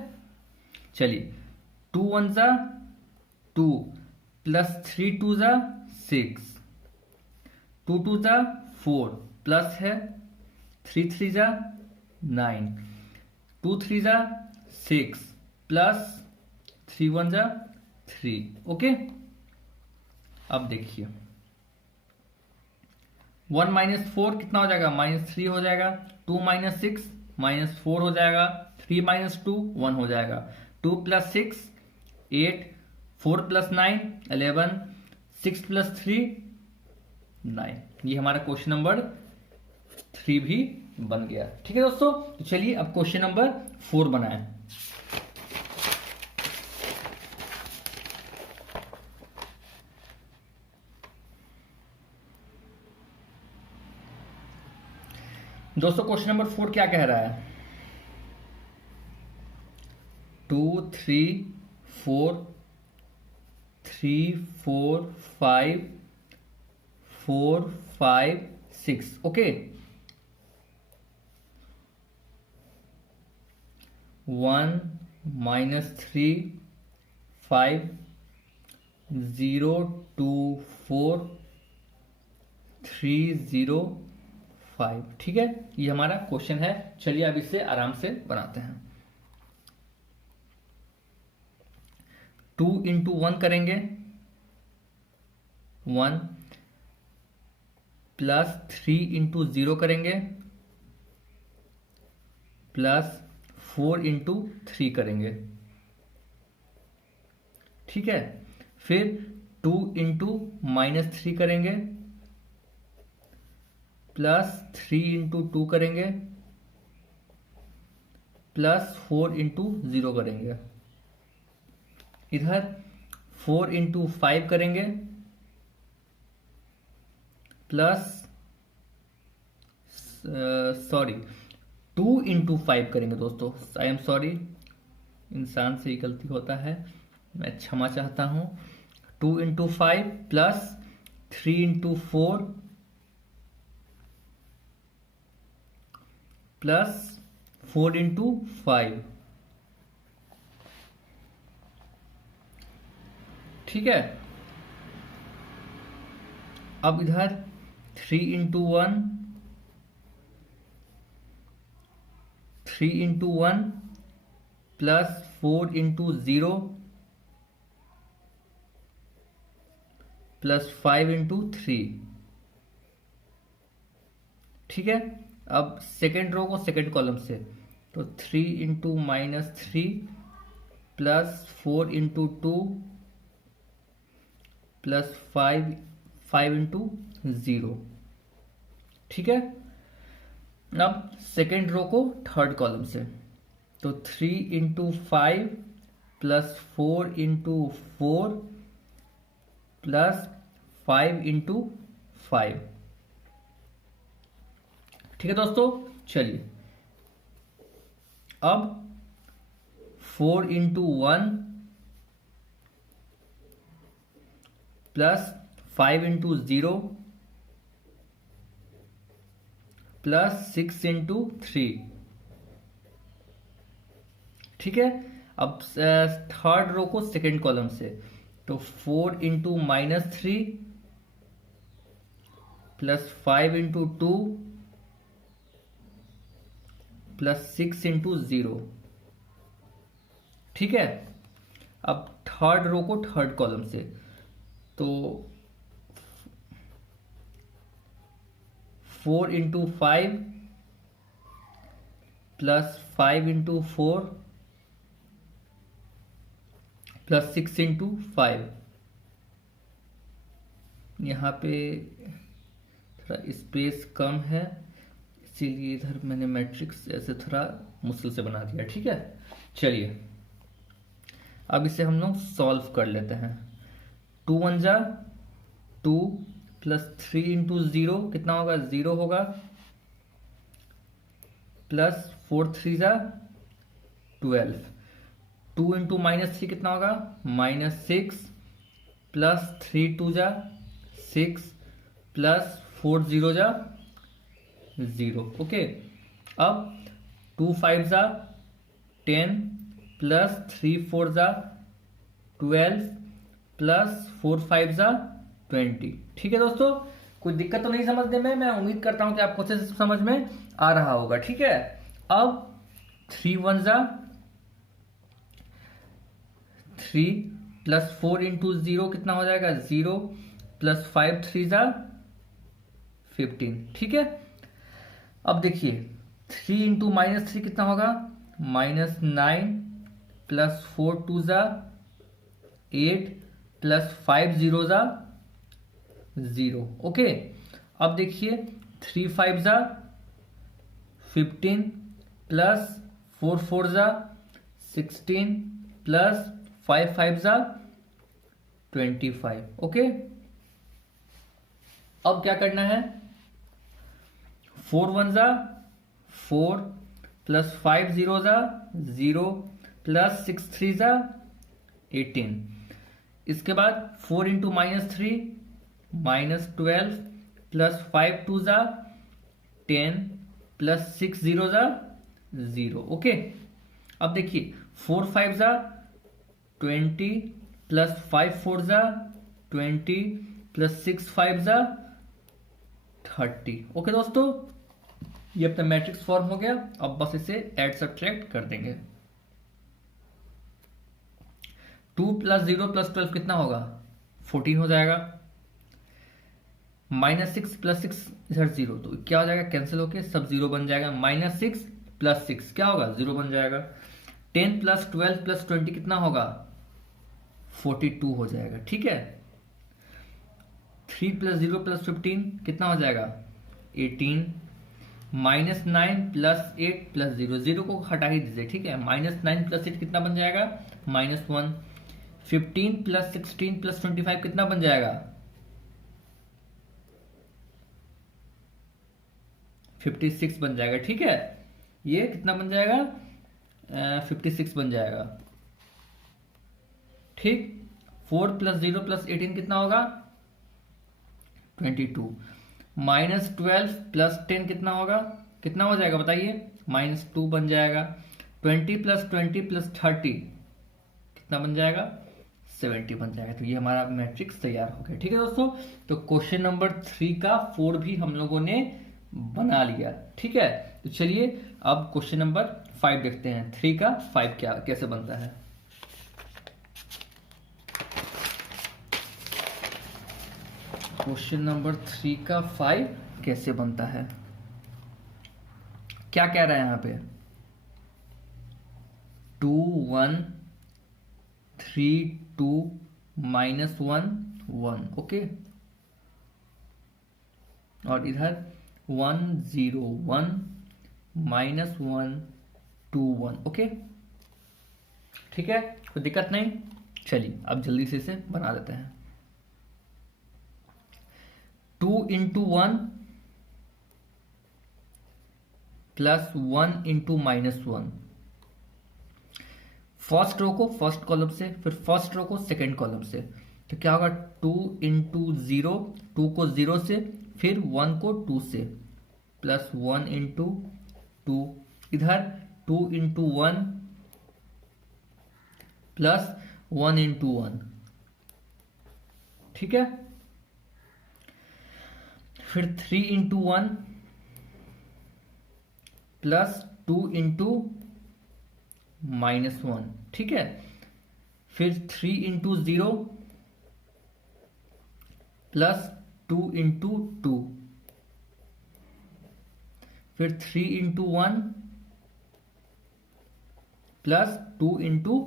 चलिए 2 1 जा 2 प्लस 3 2 जा 6, 2 2 जा 4 प्लस है 3 3 जा 9, 2 3 जा 6 प्लस 3 1 जा 3। ओके, अब देखिए 1 माइनस 4 कितना हो जाएगा, -3 हो जाएगा। 2 माइनस 6 -4 हो जाएगा। 3 माइनस 2 1 हो जाएगा। 2 प्लस 6 8, 4 प्लस 9 11, 6 प्लस 3 9। ये हमारा क्वेश्चन नंबर 3 भी बन गया। ठीक है दोस्तों, तो चलिए अब क्वेश्चन नंबर 4 बनाएं। दोस्तों क्वेश्चन नंबर 4 क्या कह रहा है, 2 3 4 3 4 5 4 5 6। ओके, 1 -3 5 0 2 4 3 0 5। ठीक है, ये हमारा क्वेश्चन है। चलिए अब इसे आराम से बनाते हैं। 2 इंटू 1 करेंगे 1, प्लस 3 इंटू 0 करेंगे प्लस 4 इंटू 3 करेंगे। ठीक है, फिर 2 इंटू -3 करेंगे प्लस 3 इंटू 2 करेंगे प्लस 4 इंटू 0 करेंगे। इधर 4 इंटू 5 करेंगे प्लस 2 इंटू 5 करेंगे। दोस्तों आई एम सॉरी, इंसान से ही गलती होता है, मैं क्षमा चाहता हूं। 2 into 5 plus 3 into 4 plus 4 into 5। ठीक है, अब इधर 3 into 1 plus 4 into 0 plus 5 into 3। ठीक है, अब सेकेंड रो को सेकेंड कॉलम से, तो 3 into -3 plus 4 into 2 plus 5 into 0। ठीक है, अब सेकेंड रो को थर्ड कॉलम से, तो 3 into 5 plus 4 into 4 plus 5 into 5। ठीक है दोस्तों, चलिए अब 4 into 1 plus 5 into 0 plus 6 into 3। ठीक है, अब थर्ड रो को सेकेंड कॉलम से, तो 4 into -3 plus 5 into 2 plus 6 into 0। ठीक है, अब थर्ड रो को थर्ड कॉलम से, तो 4 into 5 plus 5 into 4 plus 6 into 5। यहाँ पे थोड़ा स्पेस कम है, इसीलिए इधर मैंने मैट्रिक्स ऐसे थोड़ा मुश्किल से बना दिया। ठीक है, चलिए अब इसे हम लोग सॉल्व कर लेते हैं। 2 1 जा 2 प्लस 3 इंटू 0 कितना होगा, 0 होगा, प्लस 4 3 जा 12। 2 इंटू -3 कितना होगा, -6 प्लस 3 2 जा 6 प्लस 4 0 जा 0। ओके, अब 2 5 जा 10 प्लस 3 4 जा 12 प्लस 4 5 जा 20। ठीक है दोस्तों, कोई दिक्कत तो नहीं समझने में, मैं उम्मीद करता हूं कि आपको अच्छे से समझ में आ रहा होगा। ठीक है, अब 3 1 जा 3 प्लस 4 इंटू 0 कितना हो जाएगा 0 प्लस 5 3 जा 15। ठीक है, अब देखिए 3 इंटू -3 कितना होगा -9 प्लस 4 2 जा 8 प्लस 5 0 जा 0। ओके, अब देखिए 3 5 जा 15 प्लस 4 4 जा 16 प्लस 5 5 जा 25। ओके, अब क्या करना है 4 1 जा 4 प्लस 5 0 जा 0 प्लस 6 3 जा 18। इसके बाद 4 इंटू -3 -12 प्लस 5 2 जा 10 प्लस 6 0 जा 0। ओके, अब देखिए 4 5 जा 20 प्लस 5 4 जा 20 प्लस 6 5 जा 30। ओके दोस्तों, ये अपना मैट्रिक्स फॉर्म हो गया। अब बस इसे ऐड सब्ट्रैक्ट कर देंगे। 2 प्लस 0 प्लस 12 कितना होगा 14 हो जाएगा। -6 प्लस 6 इधर 0, तो क्या हो जाएगा कैंसिल होके सब 0 बन जाएगा। -6 प्लस 6 क्या होगा 0 बन जाएगा। 10 प्लस 12 प्लस 20 कितना होगा 42 हो जाएगा। ठीक है, 3 प्लस 0 प्लस 15 कितना हो जाएगा 18। -9 प्लस 8 प्लस 0, 0 को हटा ही दीजिए। ठीक है, -9 प्लस 8 कितना बन जाएगा -1। 15 प्लस 16 प्लस 25 कितना बन जाएगा 56 बन जाएगा। ठीक है, ये कितना बन जाएगा 56 बन जाएगा। ठीक, 4 प्लस 0 प्लस 18 कितना होगा 22। -12 प्लस 10 कितना होगा, कितना हो जाएगा बताइए -2 बन जाएगा। 20 प्लस 20 प्लस 30 कितना बन जाएगा 70 बन जाएगा। तो ये हमारा मैट्रिक्स तैयार हो गया। ठीक है दोस्तों, तो क्वेश्चन नंबर 3 का 4 भी हम लोगों ने बना लिया। ठीक है, तो चलिए अब क्वेश्चन नंबर 5 देखते हैं। 3 का 5 क्या कैसे बनता है। क्वेश्चन नंबर 3 का 5 कैसे बनता है, क्या कह रहा है यहाँ पे 2 1 3 2 -1 1। ओके, और इधर 1 0 1 -1 2 1। ओके, ठीक है, कोई दिक्कत नहीं। चलिए अब जल्दी से इसे बना देते हैं। 2 into 1 plus 1 into -1। First row को फर्स्ट कॉलम से, फिर फर्स्ट रो को सेकेंड कॉलम से। तो क्या होगा 2 इंटू 0, 2 को 0 से, फिर 1 को 2 से, प्लस 1 इंटू 2। इधर 2 इंटू 1 प्लस 1 इंटू 1। ठीक है, फिर 3 इंटू 1 प्लस 2 इंटू -1। ठीक है, फिर 3 इंटू 0 प्लस 2 इंटू 2, फिर 3 इंटू 1 प्लस 2 इंटू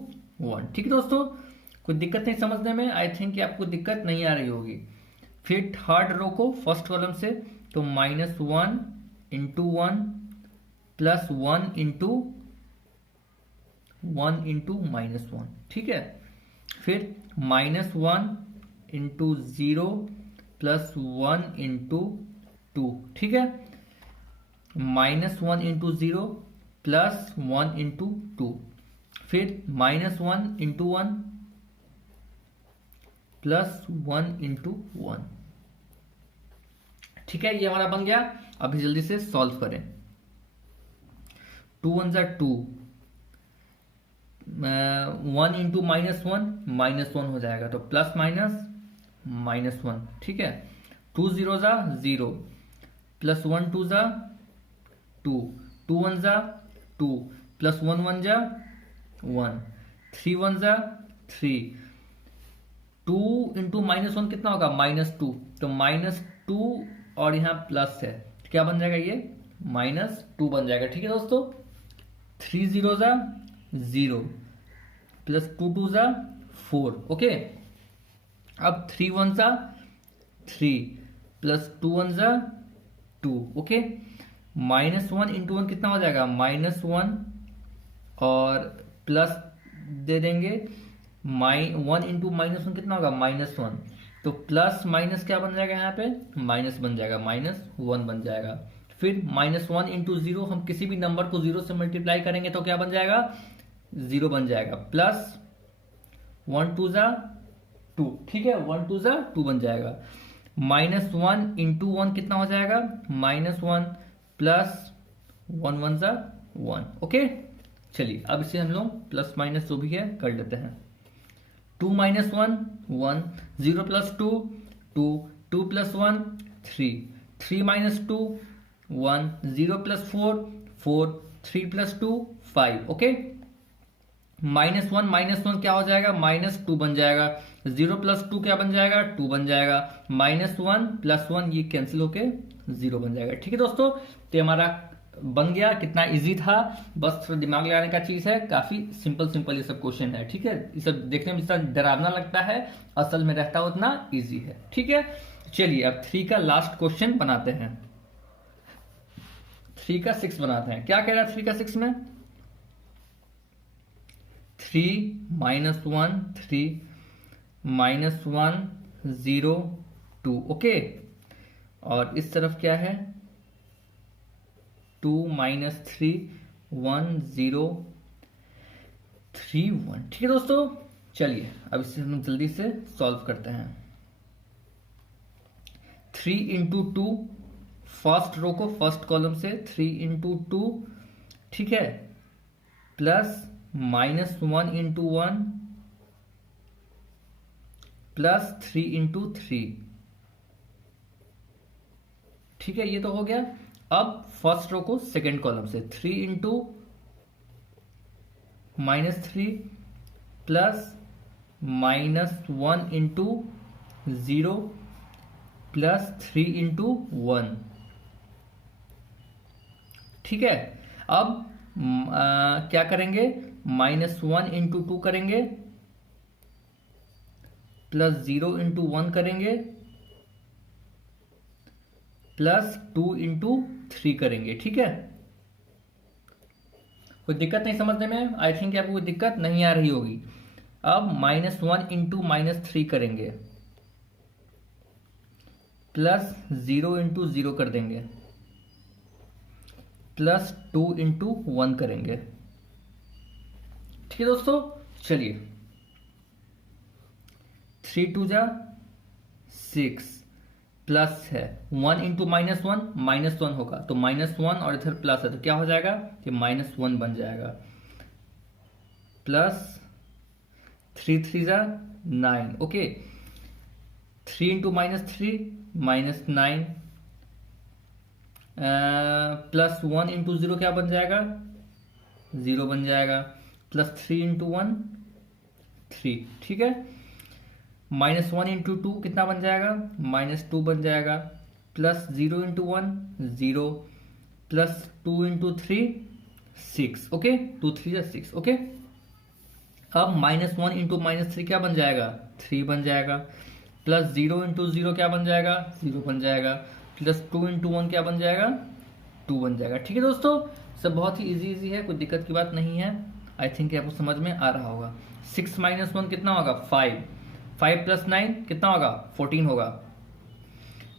1। ठीक है दोस्तों, कोई दिक्कत नहीं समझने में, आई थिंक कि आपको दिक्कत नहीं आ रही होगी। फिर थर्ड रो को फर्स्ट कॉलम से, तो -1 इंटू 1 प्लस 1 इंटू -1। ठीक है, फिर -1 इंटू 0 प्लस 1 इंटू 2। ठीक है, -1 इंटू 0 प्लस 1 इंटू 2, फिर -1 इंटू 1 प्लस 1 इंटू 1। ठीक है, ये हमारा बन गया। अभी जल्दी से सॉल्व करें। 2 1 = 2, 1 इंटू -1 -1 हो जाएगा, तो प्लस माइनस -1। ठीक है, 2 0 ज़ा 0, प्लस 1 2 ज़ा 2, 2 1 ज़ा 2, प्लस 1 1 ज़ा 1, 3 1 ज़ा 3, 2 इंटू माइनस 1 कितना होगा -2, तो -2 और यहाँ प्लस है, क्या बन जाएगा ये -2 बन जाएगा। ठीक है दोस्तों, 3 0 ज़ा 0, प्लस 2 2 ज़ा 4। ओके, अब 3 1 ज़ा 3, प्लस 2 1 ज़ा 2। ओके, -1 इंटू 1 कितना हो जाएगा -1, और प्लस दे देंगे 1 इंटू -1 कितना होगा -1, तो प्लस माइनस क्या बन जाएगा यहाँ पे माइनस बन जाएगा, -1 बन जाएगा। फिर -1 इंटू 0, हम किसी भी नंबर को 0 से मल्टीप्लाई करेंगे तो क्या बन जाएगा 0 बन जाएगा, प्लस 1 2 ज़ा 2। ठीक है, 1 2 ज़ा 2 बन जाएगा। -1 इंटू 1 कितना हो जाएगा -1, प्लस 1 1 ज़ा 1। ओके, चलिए अब इसे हम लोग प्लस माइनस जो भी है कर लेते हैं। 2 1 1, 0 plus 2 2, 2 plus 1 3, 3 -2 1, 0 plus 4 4, 3 plus 2 5। Okay, -1 क्या हो जाएगा -2 बन जाएगा, 0 प्लस 2 क्या बन जाएगा 2 बन जाएगा, -1 प्लस 1 ये कैंसिल होके 0 बन जाएगा। ठीक है दोस्तों, तो हमारा बन गया। कितना इजी था, बस थोड़ा दिमाग लगाने का चीज है, काफी सिंपल ये सब क्वेश्चन है। ठीक है, ये सब देखने में जितना डरावना लगता है असल में रहता है उतना इजी है। ठीक है, चलिए अब 3 का लास्ट क्वेश्चन बनाते हैं। 3 का 6 बनाते हैं। क्या कह रहा है 3 का 6 में 3 -1 3 -1 0 2। ओके, और इस तरफ क्या है 2 -3 1 0 3 1। ठीक है दोस्तों, चलिए अब इसे हम जल्दी से सॉल्व करते हैं। 3 इंटू 2, फर्स्ट रो को फर्स्ट कॉलम से 3 इंटू 2, ठीक है, प्लस -1 इंटू 1, प्लस 3 इंटू 3। ठीक है, ये तो हो गया। अब फर्स्ट रो को सेकेंड कॉलम से 3 into -3, plus -1 into 0, plus 3 into 1। ठीक है, अब क्या करेंगे -1 इंटू 2 करेंगे, प्लस 0 इंटू 1 करेंगे, प्लस 2 इंटू 3 करेंगे। ठीक है, कोई दिक्कत नहीं समझने में? आई थिंक आपको कोई दिक्कत नहीं आ रही होगी। अब -1 इंटू -3 करेंगे, प्लस 0 इंटू 0 कर देंगे, प्लस 2 इंटू 1 करेंगे। ठीक है दोस्तों, चलिए 3 2 जा 6, प्लस है 1 इंटू -1 होगा, तो -1 और इधर प्लस है तो क्या हो जाएगा कि -1 बन जाएगा, प्लस 3 3 जा 9। ओके, 3 इंटू -3 -9, प्लस 1 इंटू 0 क्या बन जाएगा 0 बन जाएगा, प्लस 3 इंटू 1 3। ठीक है, -1 इंटू 2 कितना बन जाएगा -2 बन जाएगा, plus 0 into 1 0, plus 2 into 3 6। Okay, 2 3 6। Okay, अब -1 इंटू -3 क्या बन जाएगा 3 बन जाएगा, प्लस 0 इंटू 0 क्या बन जाएगा 0 बन जाएगा, प्लस 2 इंटू 1 क्या बन जाएगा 2 बन जाएगा। ठीक है दोस्तों, सब बहुत ही इजी है, कोई दिक्कत की बात नहीं है। आई थिंक आपको समझ में आ रहा होगा। 6 -1 कितना होगा 5, 5 प्लस 9 कितना होगा 14 होगा,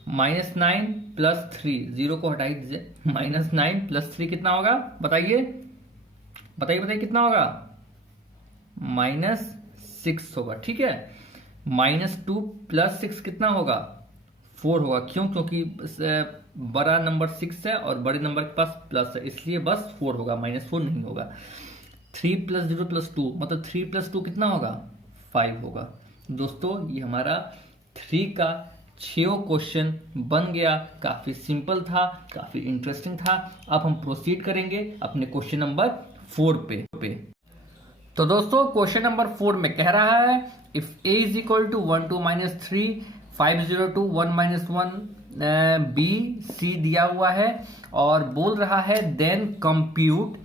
-9 प्लस 3, 0 को हटा दीजिए, -9 प्लस 3 कितना होगा बताइए बताइए बताइए कितना होगा -6 होगा। ठीक है, -2 प्लस 6 कितना होगा 4 होगा। क्यों? क्योंकि बड़ा नंबर 6 है और बड़े नंबर के पास प्लस है, इसलिए बस 4 होगा, -4 नहीं होगा। 3 प्लस 0 प्लस 2 मतलब 3 प्लस 2 कितना होगा 5 होगा। दोस्तों ये हमारा 3 का 6 क्वेश्चन बन गया। काफी सिंपल था, काफी इंटरेस्टिंग था। अब हम प्रोसीड करेंगे अपने क्वेश्चन नंबर 4 पे। तो दोस्तों क्वेश्चन नंबर 4 में कह रहा है if a is equal to 1 2 -3 5 0 2 1 -1 b c दिया हुआ है और बोल रहा है then compute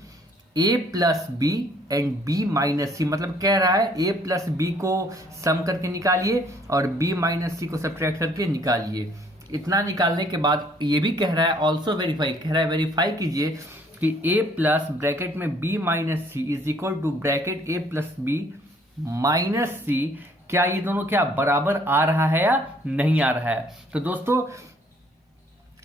a plus B and b minus C. मतलब कह रहा है a प्लस बी को सम करके निकालिए और b माइनस सी को सब्ट्रैक्ट करके निकालिए। इतना निकालने के बाद ये भी कह रहा है ऑल्सो वेरीफाई, कह रहा है वेरीफाई कीजिए कि a प्लस ब्रैकेट में b minus C is equal to bracket a plus B minus C, क्या ये दोनों क्या बराबर आ रहा है या नहीं आ रहा है। तो दोस्तों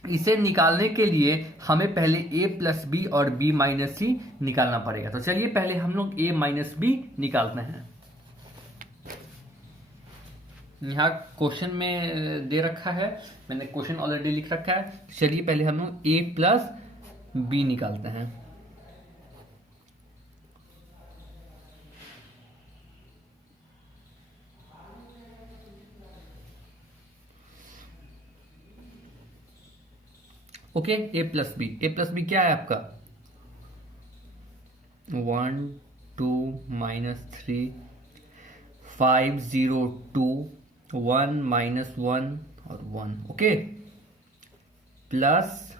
इसे निकालने के लिए हमें पहले a प्लस बी और b माइनस सी निकालना पड़ेगा। तो चलिए पहले हम लोग a माइनस बी निकालते हैं। यहाँ क्वेश्चन में दे रखा है, मैंने क्वेश्चन ऑलरेडी लिख रखा है। चलिए पहले हम लोग a प्लस बी निकालते हैं। ओके, a प्लस बी क्या है आपका 1 2 -3 5 0 2 1 -1 और 1। ओके, प्लस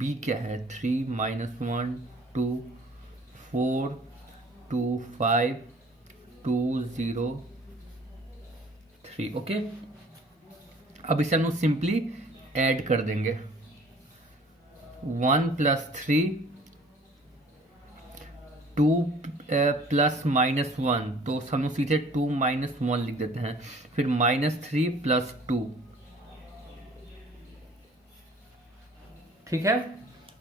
b क्या है 3 -1 2 4 2 5 2 0 3। ओके, अब इसे हम लोग सिंपली ऐड कर देंगे। 1 प्लस 3 2 प्लस -1, तो हम लोग सीधे 2 -1 लिख देते हैं। फिर -3 प्लस 2, ठीक है।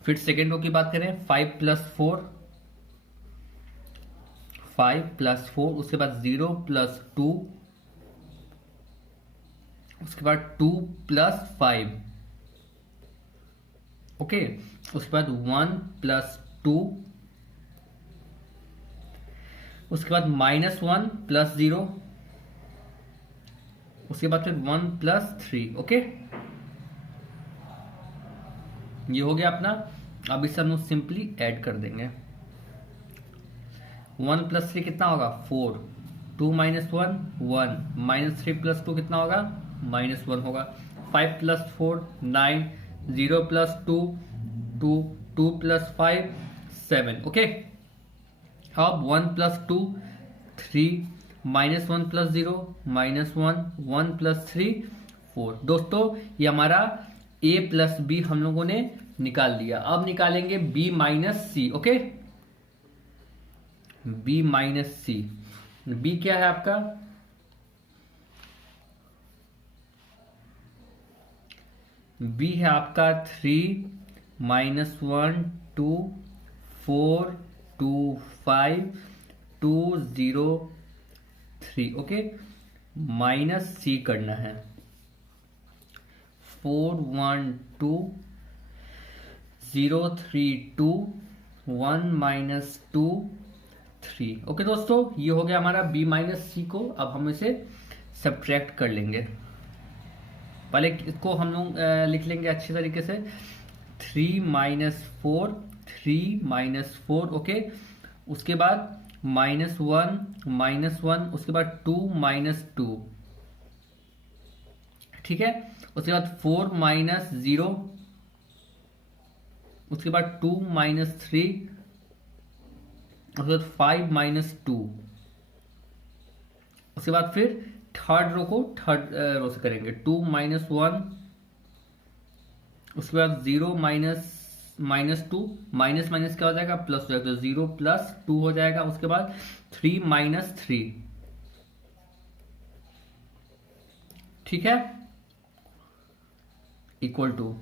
फिर सेकेंड रो की बात करें 5 प्लस 4 5 प्लस 4, उसके बाद 0 प्लस 2, उसके बाद 2 प्लस 5। ओके, उसके बाद 1 प्लस 2, उसके बाद -1 प्लस 0, उसके बाद फिर 1 प्लस 3। ओके, ये हो गया अपना। अब इसे हम लोग सिंपली ऐड कर देंगे। 1 प्लस 3 कितना होगा 4, 2 -1 1 -3 प्लस 2 कितना होगा -1 होगा। 5 प्लस 4 9 0 प्लस 2 2 2 प्लस 5 7। ओके, अब 1 प्लस 2 3 -1 प्लस 0 -1 1 प्लस 3 4। दोस्तों ये हमारा a प्लस बी हम लोगों ने निकाल लिया। अब निकालेंगे b माइनस सी। ओके, b माइनस सी, b क्या है आपका b है आपका 3 -1 2 4 2 5 2 0 3। ओके, माइनस सी करना है 4 1 2 0 3 2 1 -2 3। ओके दोस्तों, ये हो गया हमारा b माइनस सी को। अब हम इसे सब्ट्रैक्ट कर लेंगे। पहले इसको हम लोग लिख लेंगे अच्छे तरीके से 3 -4 3 -4। ओके, उसके बाद -1 उसके बाद 2 -2, ठीक है। उसके बाद 4 -0, उसके बाद 2 -3, उसके बाद 5 -2। उसके बाद फिर थर्ड रो को थर्ड रो से करेंगे 2 -1, उसके बाद 0 -2 माइनस माइनस क्या हो जाएगा प्लस हो जाएगा, तो 0 प्लस 2 हो जाएगा। उसके बाद 3 -3, ठीक है, इक्वल टू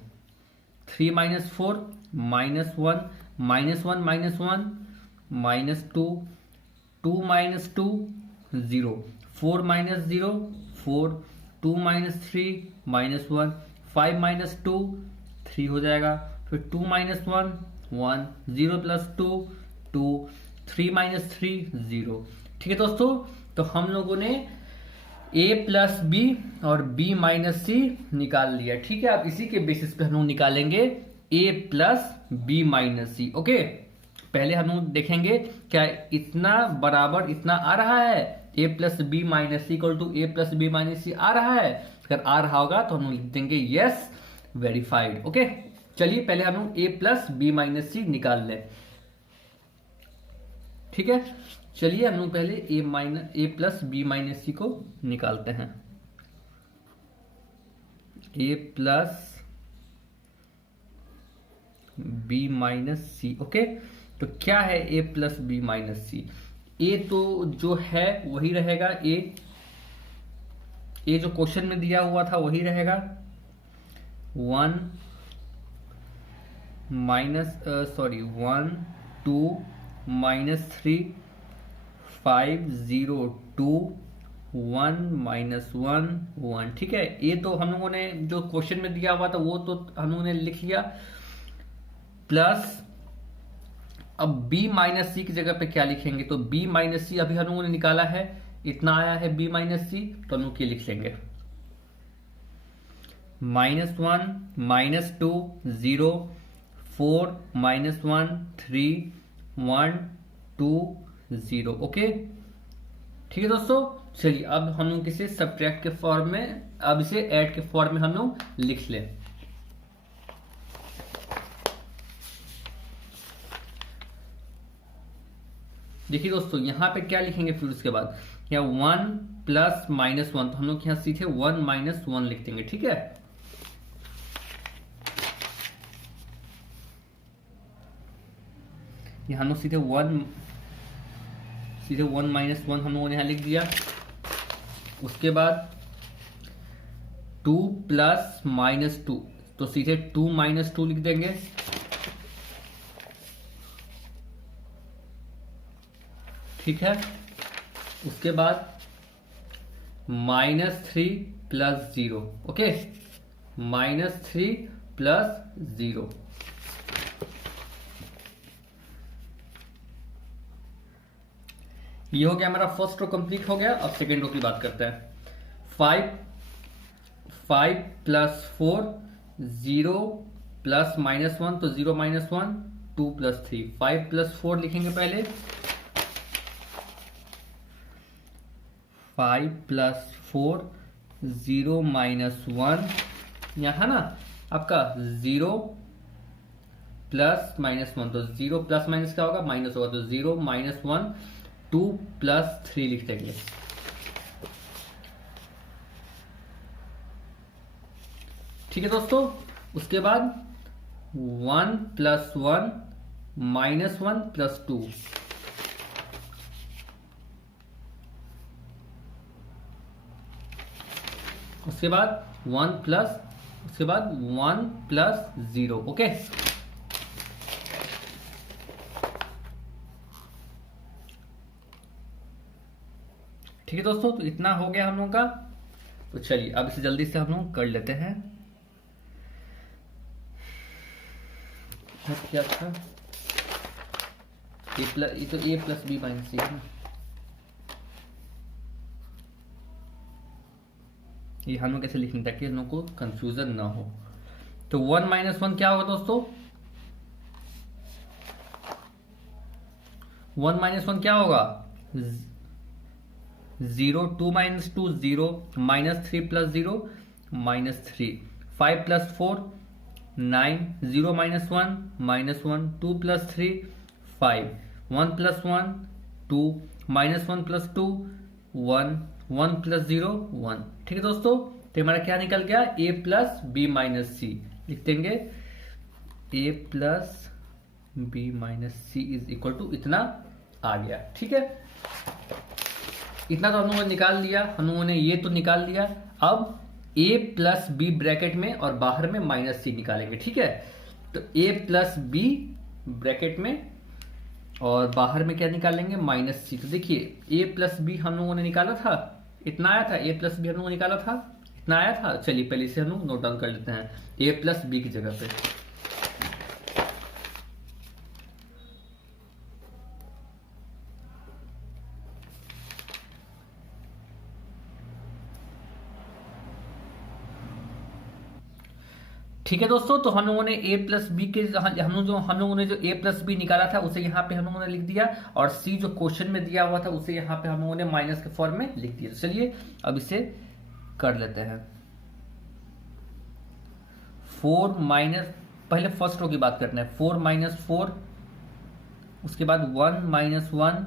3 -4 -1 -1 -1 -2 2 -2 0 4 -0 4 2 -3 -1 5 -2 3 हो जाएगा। फिर 2 -1 1 0 प्लस 2 2 3 -3 0। ठीक है दोस्तों, तो हम लोगों ने ए प्लस बी और बी माइनस सी निकाल लिया। ठीक है, अब इसी के बेसिस पे हम लोग निकालेंगे ए प्लस बी माइनस सी। ओके, पहले हम लोग देखेंगे क्या इतना बराबर इतना आ रहा है, A plus B minus C equal to A plus B minus C आ रहा है। अगर आ रहा होगा तो हम लोग लिख देंगे यस, वेरीफाइड। ओके, चलिए पहले हम लोग ए प्लस बी माइनस सी निकाल लें। ठीक है, चलिए हम लोग पहले ए प्लस बी माइनस सी को निकालते हैं। ए प्लस बी माइनस सी। ओके, तो क्या है ए प्लस बी माइनस सी? ए तो जो है वही रहेगा, ए जो क्वेश्चन में दिया हुआ था वही रहेगा। 1 2 -3 5 0 2 1 -1 1। ठीक है, ये तो हम लोगों ने जो क्वेश्चन में दिया हुआ था वो तो हम लोगों ने लिख लिया। प्लस अब b माइनस सी की जगह पे क्या लिखेंगे? तो b माइनस सी अभी हम लोगों ने निकाला है, इतना आया है b माइनस सी, तो हम लोग ये लिख लेंगे -1 -2 0 4 -1 3 1 2 0। ओके, ठीक है दोस्तों, चलिए अब हम लोग इसे सब्ट्रैक्ट के फॉर्म में, अब इसे ऐड के फॉर्म में हम लोग लिख लें। देखिए दोस्तों, यहां पे क्या लिखेंगे फिर उसके बाद, यहाँ 1 प्लस -1, तो हम लोग यहाँ सीधे 1 -1 लिख देंगे। ठीक है, यहाँ हम लोग सीधे 1 -1 हम लोगों ने यहाँ लिख दिया। उसके बाद 2 प्लस -2, तो सीधे 2 -2 लिख देंगे। ठीक है, उसके बाद -3 प्लस 0। Okay, -3 plus 0। ये हो गया हमारा फर्स्ट रो कंप्लीट हो गया। अब सेकेंड रो की बात करते हैं। 5 प्लस 4 0 प्लस -1, तो 0 -1 2 प्लस 3। 5 प्लस 4 लिखेंगे पहले, 5 प्लस 4 0 -1, यहाँ ना आपका 0 प्लस -1, तो 0 प्लस माइनस क्या होगा? माइनस होगा, तो 0 -1 2 प्लस 3 लिख देंगे। ठीक है दोस्तों, उसके बाद 1 प्लस 1 -1 प्लस 2, उसके बाद 1 प्लस 0। ओके, ठीक है दोस्तों, तो इतना हो गया हम लोगों का। तो चलिए अब इसे जल्दी से हम लोग कर लेते हैं। क्या था? ये तो ए प्लस बी माइनस सी है ना, ये हम लोग कैसे लिखेंगे ताकि हम लोग को कंफ्यूजन ना हो। तो 1 -1 क्या होगा दोस्तों? 1 -1 क्या होगा? 0 2 -2 0 -3 plus 0 -3। 5 plus 4 9 0 -1 -1 2 plus 3 5 1 plus 1 2 -1 plus 2 1 1 plus 0 1। ठीक है दोस्तों, तो हमारा क्या निकल गया? A plus B minus C लिख देंगे। A plus B minus C is equal to इतना आ गया। ठीक है, इतना तो हम लोगों ने निकाल लिया, हम लोगों ने ये तो निकाल लिया। अब a प्लस बी ब्रैकेट में और बाहर में -c निकालेंगे। ठीक है, तो a प्लस बी ब्रैकेट में और बाहर में क्या निकालेंगे? -c। तो देखिए a प्लस बी हम लोगों ने निकाला था, इतना आया था। a प्लस बी हम लोगों ने निकाला था, इतना आया था। चलिए पहले इसे हम लोग नोट डाउन कर लेते हैं a प्लस बी की जगह पे। ठीक है दोस्तों, तो हम लोगों ने a प्लस बी के हम लोगों ने जो a प्लस बी निकाला था उसे यहाँ पे हम लोगों ने लिख दिया, और c जो क्वेश्चन में दिया हुआ था उसे यहाँ पे हम लोगों ने माइनस के फॉर्म में लिख दिया। चलिए अब इसे कर लेते हैं। 4 माइनस, पहले फर्स्ट रो की बात करते हैं। 4 माइनस 4, उसके बाद 1 माइनस 1,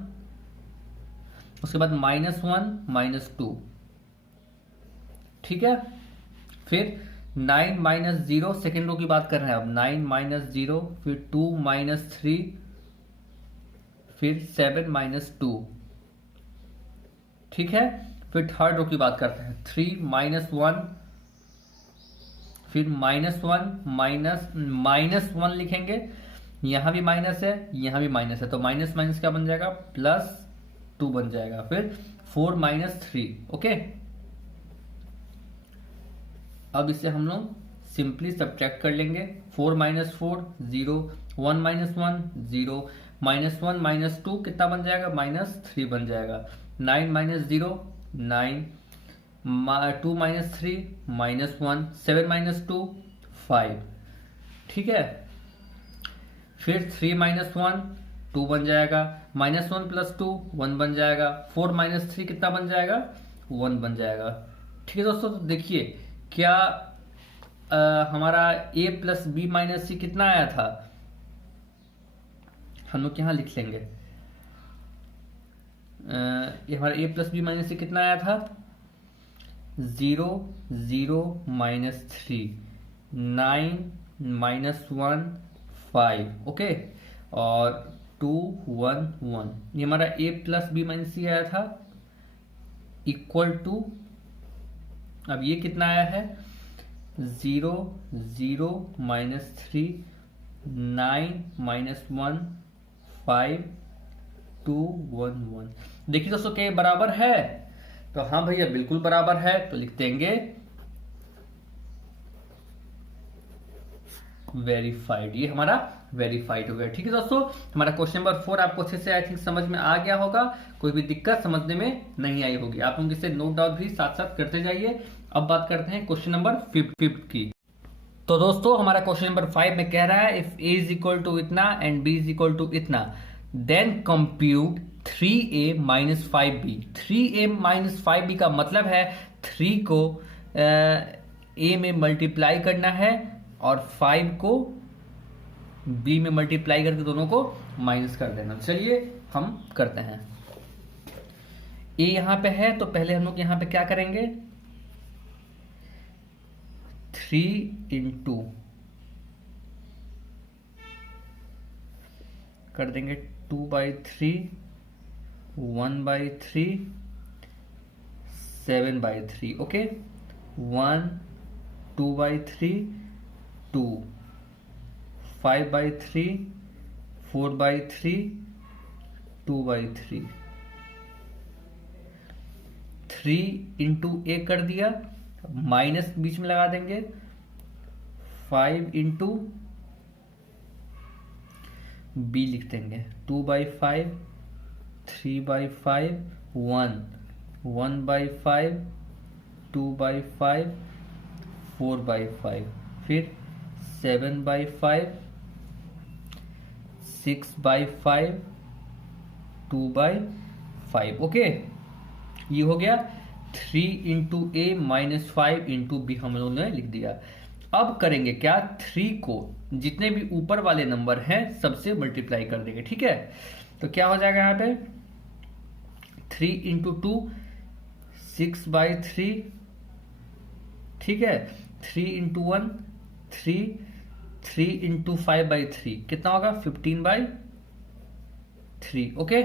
उसके बाद -1 -2, ठीक है। फिर 9 माइनस 0, सेकेंड रो की बात कर रहे हैं अब। 9 माइनस 0, फिर 2 माइनस 3, फिर 7 माइनस 2, ठीक है। फिर थर्ड रो की बात करते हैं। 3 माइनस 1, फिर -1 माइनस 1 लिखेंगे, यहां भी माइनस है, यहां भी माइनस है, तो माइनस माइनस क्या बन जाएगा, +2 बन जाएगा। फिर 4 माइनस 3, ओके। अब इसे हम लोग सिंपली सब्ट्रैक्ट कर लेंगे। 4 माइनस 4 0, 1 माइनस 1 0, -1 माइनस 2 कितना बन जाएगा, -3 बन जाएगा। 9 माइनस 0 9, 2 माइनस 3 -1, 7 माइनस 2 5, ठीक है। फिर 3 माइनस 1 2 बन जाएगा, -1 प्लस 2 1 बन जाएगा। 4 माइनस 3 कितना बन जाएगा, 1 बन जाएगा। ठीक है दोस्तों, तो देखिए क्या हमारा a प्लस बी माइनस सी कितना आया था, हम लोग यहाँ लिख लेंगे। ये हमारा a प्लस बी माइनस सी कितना आया था, 0 0 -3, 9 -1 5, ओके, और 2 1 1। ये हमारा a प्लस बी माइनस सी आया था, इक्वल टू, अब ये कितना आया है, 0 0 -3, 9 -1 5 2 1 1। देखिए दोस्तों क्या ये बराबर है, तो हाँ भैया बिल्कुल बराबर है, तो लिख देंगे वेरीफाइड। ये हमारा वेरीफाइड हो गया। ठीक है दोस्तों, हमारा क्वेश्चन नंबर 4 आपको अच्छे से आई थिंक समझ में आ गया होगा, कोई भी दिक्कत समझने में नहीं आई होगी। आप लोग इसे नोट डाउन भी साथ साथ करते जाइए। अब बात करते हैं क्वेश्चन नंबर 5 की। तो दोस्तों हमारा क्वेश्चन नंबर 5 में कह रहा है if a is equal to इतना and b is equal to इतना, then compute 3a minus 5b। 3a minus 5b का मतलब है 3 को a में मल्टीप्लाई करना है और 5 को b में मल्टीप्लाई करके दोनों को माइनस कर देना। चलिए हम करते हैं। a यहां पे है तो पहले हम लोग यहां पे क्या करेंगे, 3 इंटू कर देंगे 2/3, 1/3, 7/3, ओके। 1 2/3 2, 5/3 4/3 2/3, 3 इंटू ए कर दिया, माइनस बीच में लगा देंगे, 5 इंटू बी लिख देंगे, 2/5 3/5 1, 1/5 2/5 4/5, फिर 7/5 6/5 2/5, ओके। ये हो गया 3 इंटू ए माइनस 5 इंटू बी हम लोगों ने लिख दिया। अब करेंगे क्या, 3 को जितने भी ऊपर वाले नंबर हैं सबसे मल्टीप्लाई कर देंगे। ठीक है, तो क्या हो जाएगा यहाँ पे, 3 इंटू 2 6/3, ठीक है। 3 इंटू 1 3, 3 इंटू 5/3 कितना होगा, 15/3, ओके,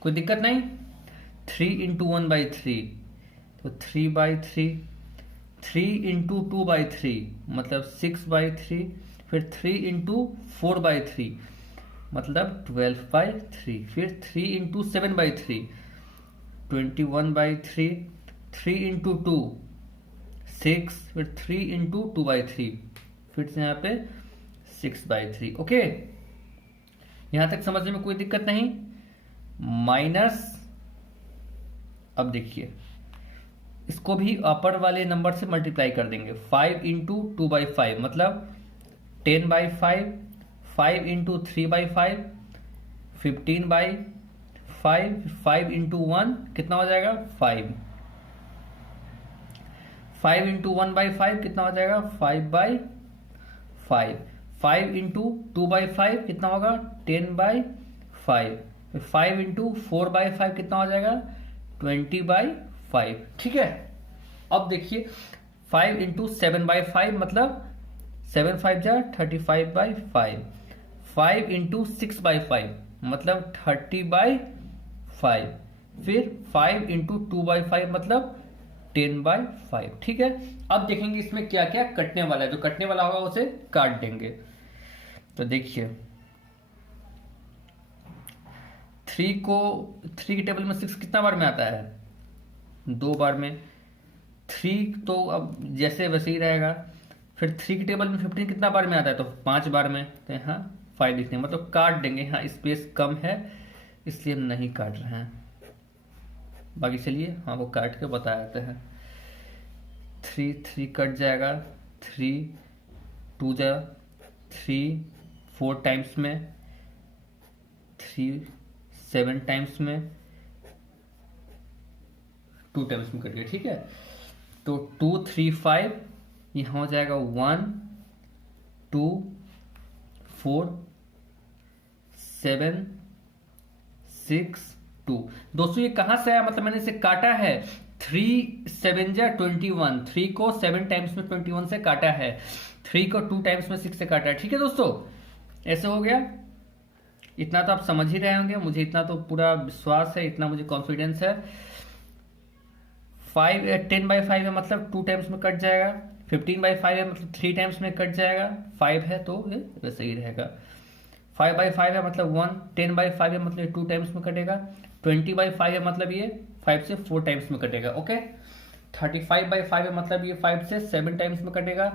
कोई दिक्कत नहीं। 3 इंटू 1/3 तो 3/3, 3 इंटू 2/3 मतलब 6/3, फिर 3 इंटू 4/3 मतलब 12/3, फिर 3 इंटू 7/3 21/3, 3 इंटू 2 6, फिर 3 इंटू 2/3, फिर से यहाँ पे 6/3, ओके। यहां तक समझने में कोई दिक्कत नहीं। माइनस, अब देखिए इसको भी अपर वाले नंबर से मल्टीप्लाई कर देंगे। 5 इंटू 2/5 मतलब 10/5, 5 इंटू 3/5 15/5, 5 इंटू 1 कितना हो जाएगा 5, 5 इंटू 1/5 कितना हो जाएगा 5/5, 5 इंटू 2/5 कितना होगा 10/5, 5 इंटू 4/5 कितना हो जाएगा 20/5। ठीक है, अब देखिए 5 इंटू 7/5 मतलब 7 5 जा 35/5, 5 इंटू 6/5 मतलब 30/5, फिर 5 इंटू 2/5 मतलब 10/5। ठीक है, अब देखेंगे इसमें क्या क्या कटने वाला है, जो कटने वाला होगा उसे काट देंगे। तो देखिए 3 के टेबल में 6 कितना बार में आता है 2 बार में, 3 तो अब जैसे वैसे ही रहेगा। फिर 3 के टेबल में 15 कितना बार में आता है तो 5 बार में, तो यहाँ 5 लिखते हैं मतलब काट देंगे। यहाँ स्पेस कम है इसलिए हम नहीं काट रहे हैं, बाकी चलिए हाँ वो काट के बता देते हैं। 3 कट जाएगा, 3 2 जा 3, 4 टाइम्स में, 3 7 टाइम्स में, 2 टाइम्स में कट गया। ठीक है, तो 2 3 5 यहाँ हो जाएगा 1 2 4 7 6 2। दोस्तों ये कहां से आया, मतलब मैंने इसे काटा है। 3 7 जा 21, 3 को 7 टाइम्स में 21 से काटा है, 3 को 2 टाइम्स में 6 से काटा है। ठीक है दोस्तों, ऐसे हो गया। इतना तो आप समझ ही रहे होंगे, मुझे इतना तो पूरा विश्वास है, इतना मुझे कॉन्फिडेंस है। 10/5 है मतलब 2 टाइम्स में कट जाएगा, 15/5 है मतलब 3 टाइम्स में कट जाएगा, 5 है तो ये वैसे ही रहेगा। 5/5 है मतलब 1, 10/5 है मतलब 2 टाइम्स में कटेगा, 20/5 है मतलब ये 5 से 4 टाइम्स में कटेगा। ओके, 35/5 है मतलब ये 5 से 7 टाइम्स में कटेगा,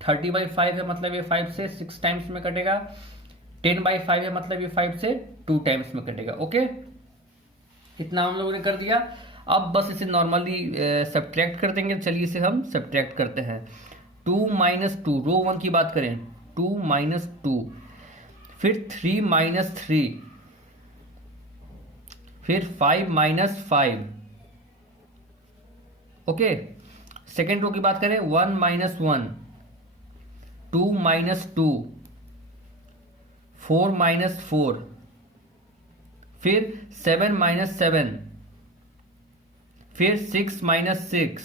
30/5 है मतलब ये 5 से 6 टाइम्स में कटेगा, 10/5 है मतलब ये 5 से 2 टाइम्स में कटेगा। ओके, इतना हम लोगों ने कर दिया। अब बस इसे नॉर्मली सब्ट्रैक्ट कर देंगे। चलिए इसे हम सब्ट्रैक्ट करते हैं। 2 - 2 रो 1 की बात करें, 2 - 2, फिर 3 - 3, फिर 5 - 5। ओके, सेकेंड रो की बात करें 1 - 1, 2 - 2, 4 - 4, फिर 7 - 7, फिर 6 - 6,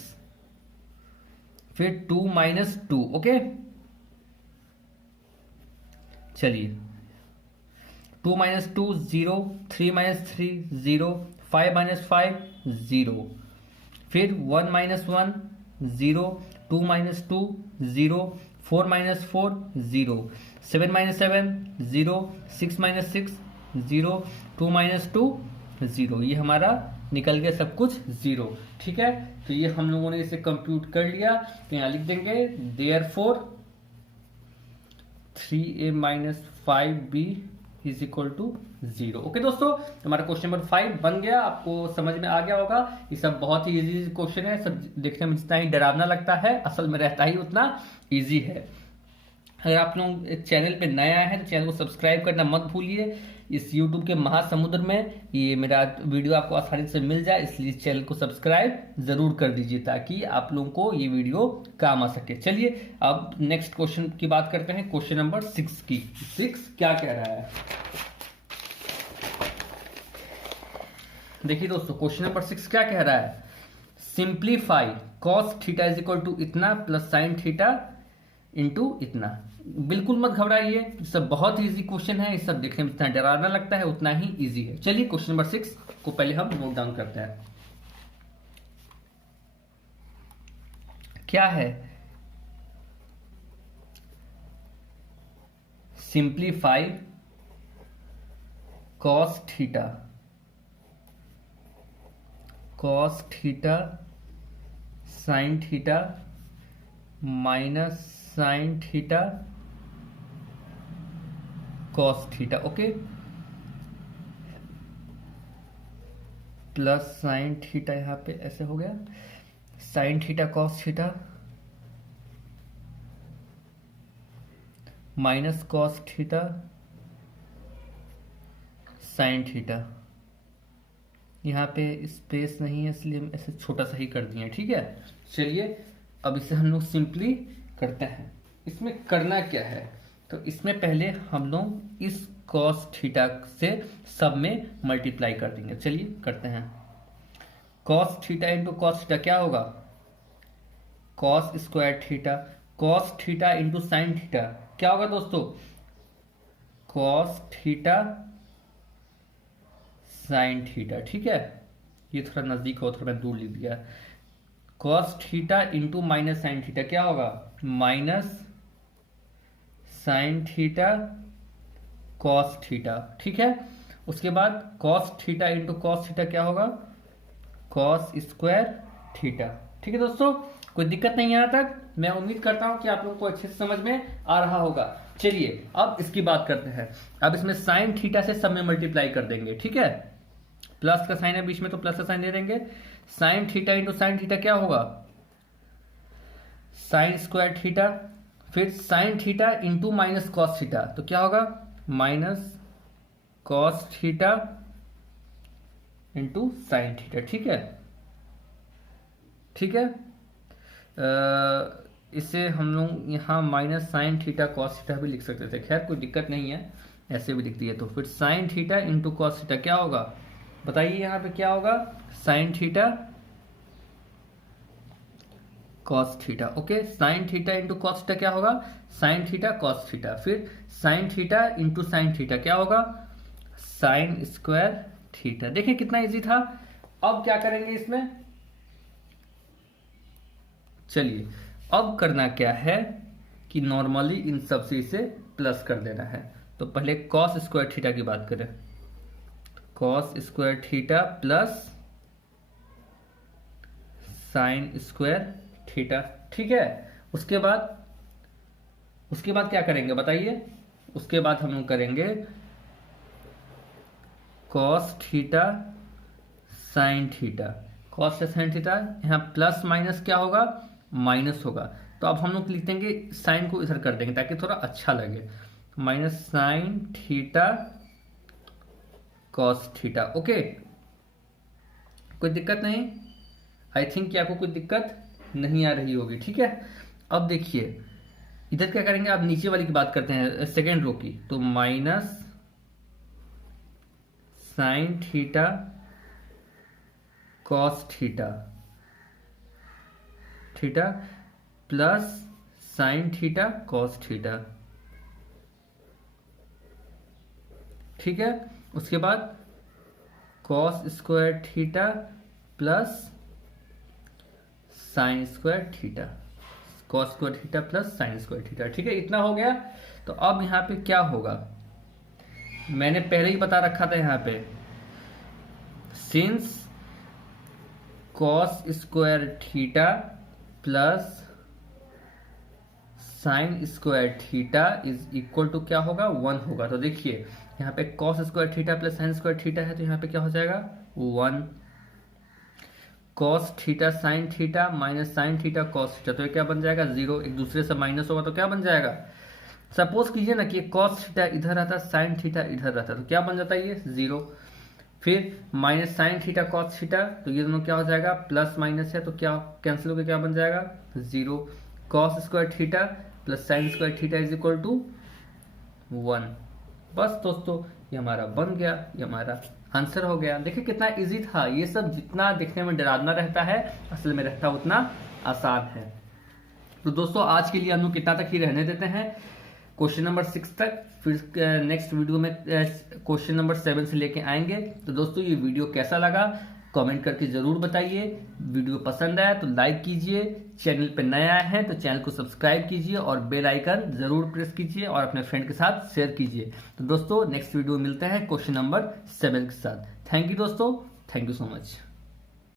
फिर 2 - 2। ओके, चलिए 2 - 2 0, 3 - 3 0, 5 - 5 0, फिर 1 - 1 0, 2 - 2 0, 4 - 4 0, 7 - 7 0, 6 - 6 0, 2 - 2 0। ये हमारा निकल गया सब कुछ 0। ठीक है, तो ये हम लोगों ने इसे कंप्यूट कर लिया। तो यहाँ लिख देंगे therefore 3a - 5b is equal to 0। Okay दोस्तों, हमारा क्वेश्चन नंबर 5 बन गया। आपको समझ में आ गया होगा। ये सब बहुत ही इजी क्वेश्चन है, सब देखने में जितना ही डरावना लगता है असल में रहता ही उतना इजी है। अगर आप लोग चैनल पे नए आए हैं तो चैनल को सब्सक्राइब करना मत भूलिए। इस YouTube के महासमुद्र में ये मेरा वीडियो आपको आसानी से मिल जाए, इसलिए इस चैनल को सब्सक्राइब जरूर कर दीजिए ताकि आप लोगों को ये वीडियो काम आ सके। चलिए अब नेक्स्ट क्वेश्चन की बात करते हैं, क्वेश्चन नंबर 6 की। 6 क्या कह रहा है, देखिए दोस्तों क्वेश्चन नंबर 6 क्या कह रहा है। Simplify cos theta is equal to इतना प्लस साइन थीटा इंटू इतना। बिल्कुल मत घबराइए, सब बहुत ही इजी क्वेश्चन है। ये सब देखने में जितना डरावना लगता है उतना ही इजी है। चलिए क्वेश्चन नंबर 6 को पहले हम नोट डाउन करते हैं। क्या है, simplify cos theta sine theta minus sine theta cos theta. Okay, plus sine theta यहां पे ऐसे हो गया, sign theta cos theta minus cos theta sine theta. यहाँ पे स्पेस नहीं है इसलिए हम ऐसे छोटा सा ही कर दिए, ठीक है। चलिए अब इसे हम लोग सिंपली करते हैं। इसमें करना क्या है, तो इसमें पहले हम लोग इस कॉस थीटा से सब में मल्टीप्लाई कर देंगे। चलिए करते हैं। Cos theta into cos theta क्या होगा, cos square theta. Cos theta into sine theta क्या होगा दोस्तों, कॉस थीटा साइन थीटा, ठीक है। ये थोड़ा नजदीक हो, थोड़ा मैं दूर लिख दिया। Cos theta into minus sine theta क्या होगा, minus sine theta cos theta, ठीक है। उसके बाद cos theta into cos theta क्या होगा, कॉस स्क्वायर थीटा, ठीक है दोस्तों। कोई दिक्कत नहीं है यहाँ तक। मैं उम्मीद करता हूं कि आप लोगों को अच्छे से समझ में आ रहा होगा। चलिए अब इसकी बात करते हैं। अब इसमें साइन थीटा से सब में मल्टीप्लाई कर देंगे, ठीक है। प्लस का साइन है बीच में तो प्लस का साइन दे देंगे। Sign theta into sine theta क्या होगा, साइन स्क्वायर थीटा। फिर sign theta into minus cos theta तो क्या होगा, minus cos theta into sine theta, ठीक है, ठीक है। इसे हम लोग यहाँ minus sine theta cos theta भी लिख सकते थे, खैर कोई दिक्कत नहीं है, ऐसे भी लिख दिए। तो फिर sign theta into cos theta क्या होगा, बताइए यहाँ पे क्या होगा, sign theta cos theta, okay. Sign theta into cos theta क्या होगा, साइन थीटा कॉस थीटा। फिर sign theta into sine theta क्या होगा, साइन स्क्वायर थीटा। देखिए कितना इजी था। अब क्या करेंगे इसमें, चलिए अब करना क्या है कि नॉर्मली इन सब से इसे प्लस कर देना है। तो पहले कॉस स्क्वायर थीटा की बात करें, cos square theta plus sine square theta, ठीक है। उसके बाद क्या करेंगे बताइए, उसके बाद हम लोग करेंगे cos theta sine theta. Cos से साइन थीटा, यहाँ प्लस माइनस क्या होगा, माइनस होगा। तो अब हम लोग लिख देंगे, साइन को इधर कर देंगे ताकि थोड़ा अच्छा लगे, minus sine theta cos theta, okay. कोई दिक्कत नहीं, आई थिंक कि आपको कोई दिक्कत नहीं आ रही होगी, ठीक है। अब देखिए इधर क्या करेंगे, अब नीचे वाली की बात करते हैं, सेकेंड रो की। तो minus sine theta cos theta, theta plus sine theta cos theta, ठीक है। उसके बाद cos square theta plus sine square theta, cos square theta plus sine square theta, ठीक है। इतना हो गया। तो अब यहां पे क्या होगा, मैंने पहले ही बता रखा था यहाँ पे, since cos square theta plus sine square theta is equal to क्या होगा, 1 होगा। तो देखिए यहाँ पे cos square theta plus sine square theta है, तो यहाँ पे क्या हो जाएगा 1। Cos theta sine theta minus sine theta cos theta, तो ये क्या बन जाएगा 0। एक दूसरे से माइनस होगा तो क्या बन जाएगा, सपोज कीजिए ना कि कॉस थीटा इधर आता, साइन थीटा इधर आता, तो क्या बन जाता है ये 0। फिर minus sine theta cos theta, तो ये दोनों क्या हो जाएगा, प्लस माइनस है तो क्या कैंसिल होकर क्या बन जाएगा 0। Cos square theta plus sine square theta is equal to 1। बस दोस्तों ये हमारा बन गया, ये हमारा आंसर हो गया। देखिए कितना इजी था। ये सब जितना दिखने में डरावना रहता है असल में रहता उतना आसान है। तो दोस्तों आज के लिए हम लोग कितना तक ही रहने देते हैं, क्वेश्चन नंबर 6 तक। फिर नेक्स्ट वीडियो में क्वेश्चन नंबर 7 से लेके आएंगे। तो दोस्तों ये वीडियो कैसा लगा कमेंट करके जरूर बताइए। वीडियो पसंद आया तो लाइक कीजिए, चैनल पे नए आए हैं तो चैनल को सब्सक्राइब कीजिए और बेल आइकन जरूर प्रेस कीजिए और अपने फ्रेंड के साथ शेयर कीजिए। तो दोस्तों नेक्स्ट वीडियो में मिलते हैं क्वेश्चन नंबर 7 के साथ। थैंक यू दोस्तों, थैंक यू सो मच।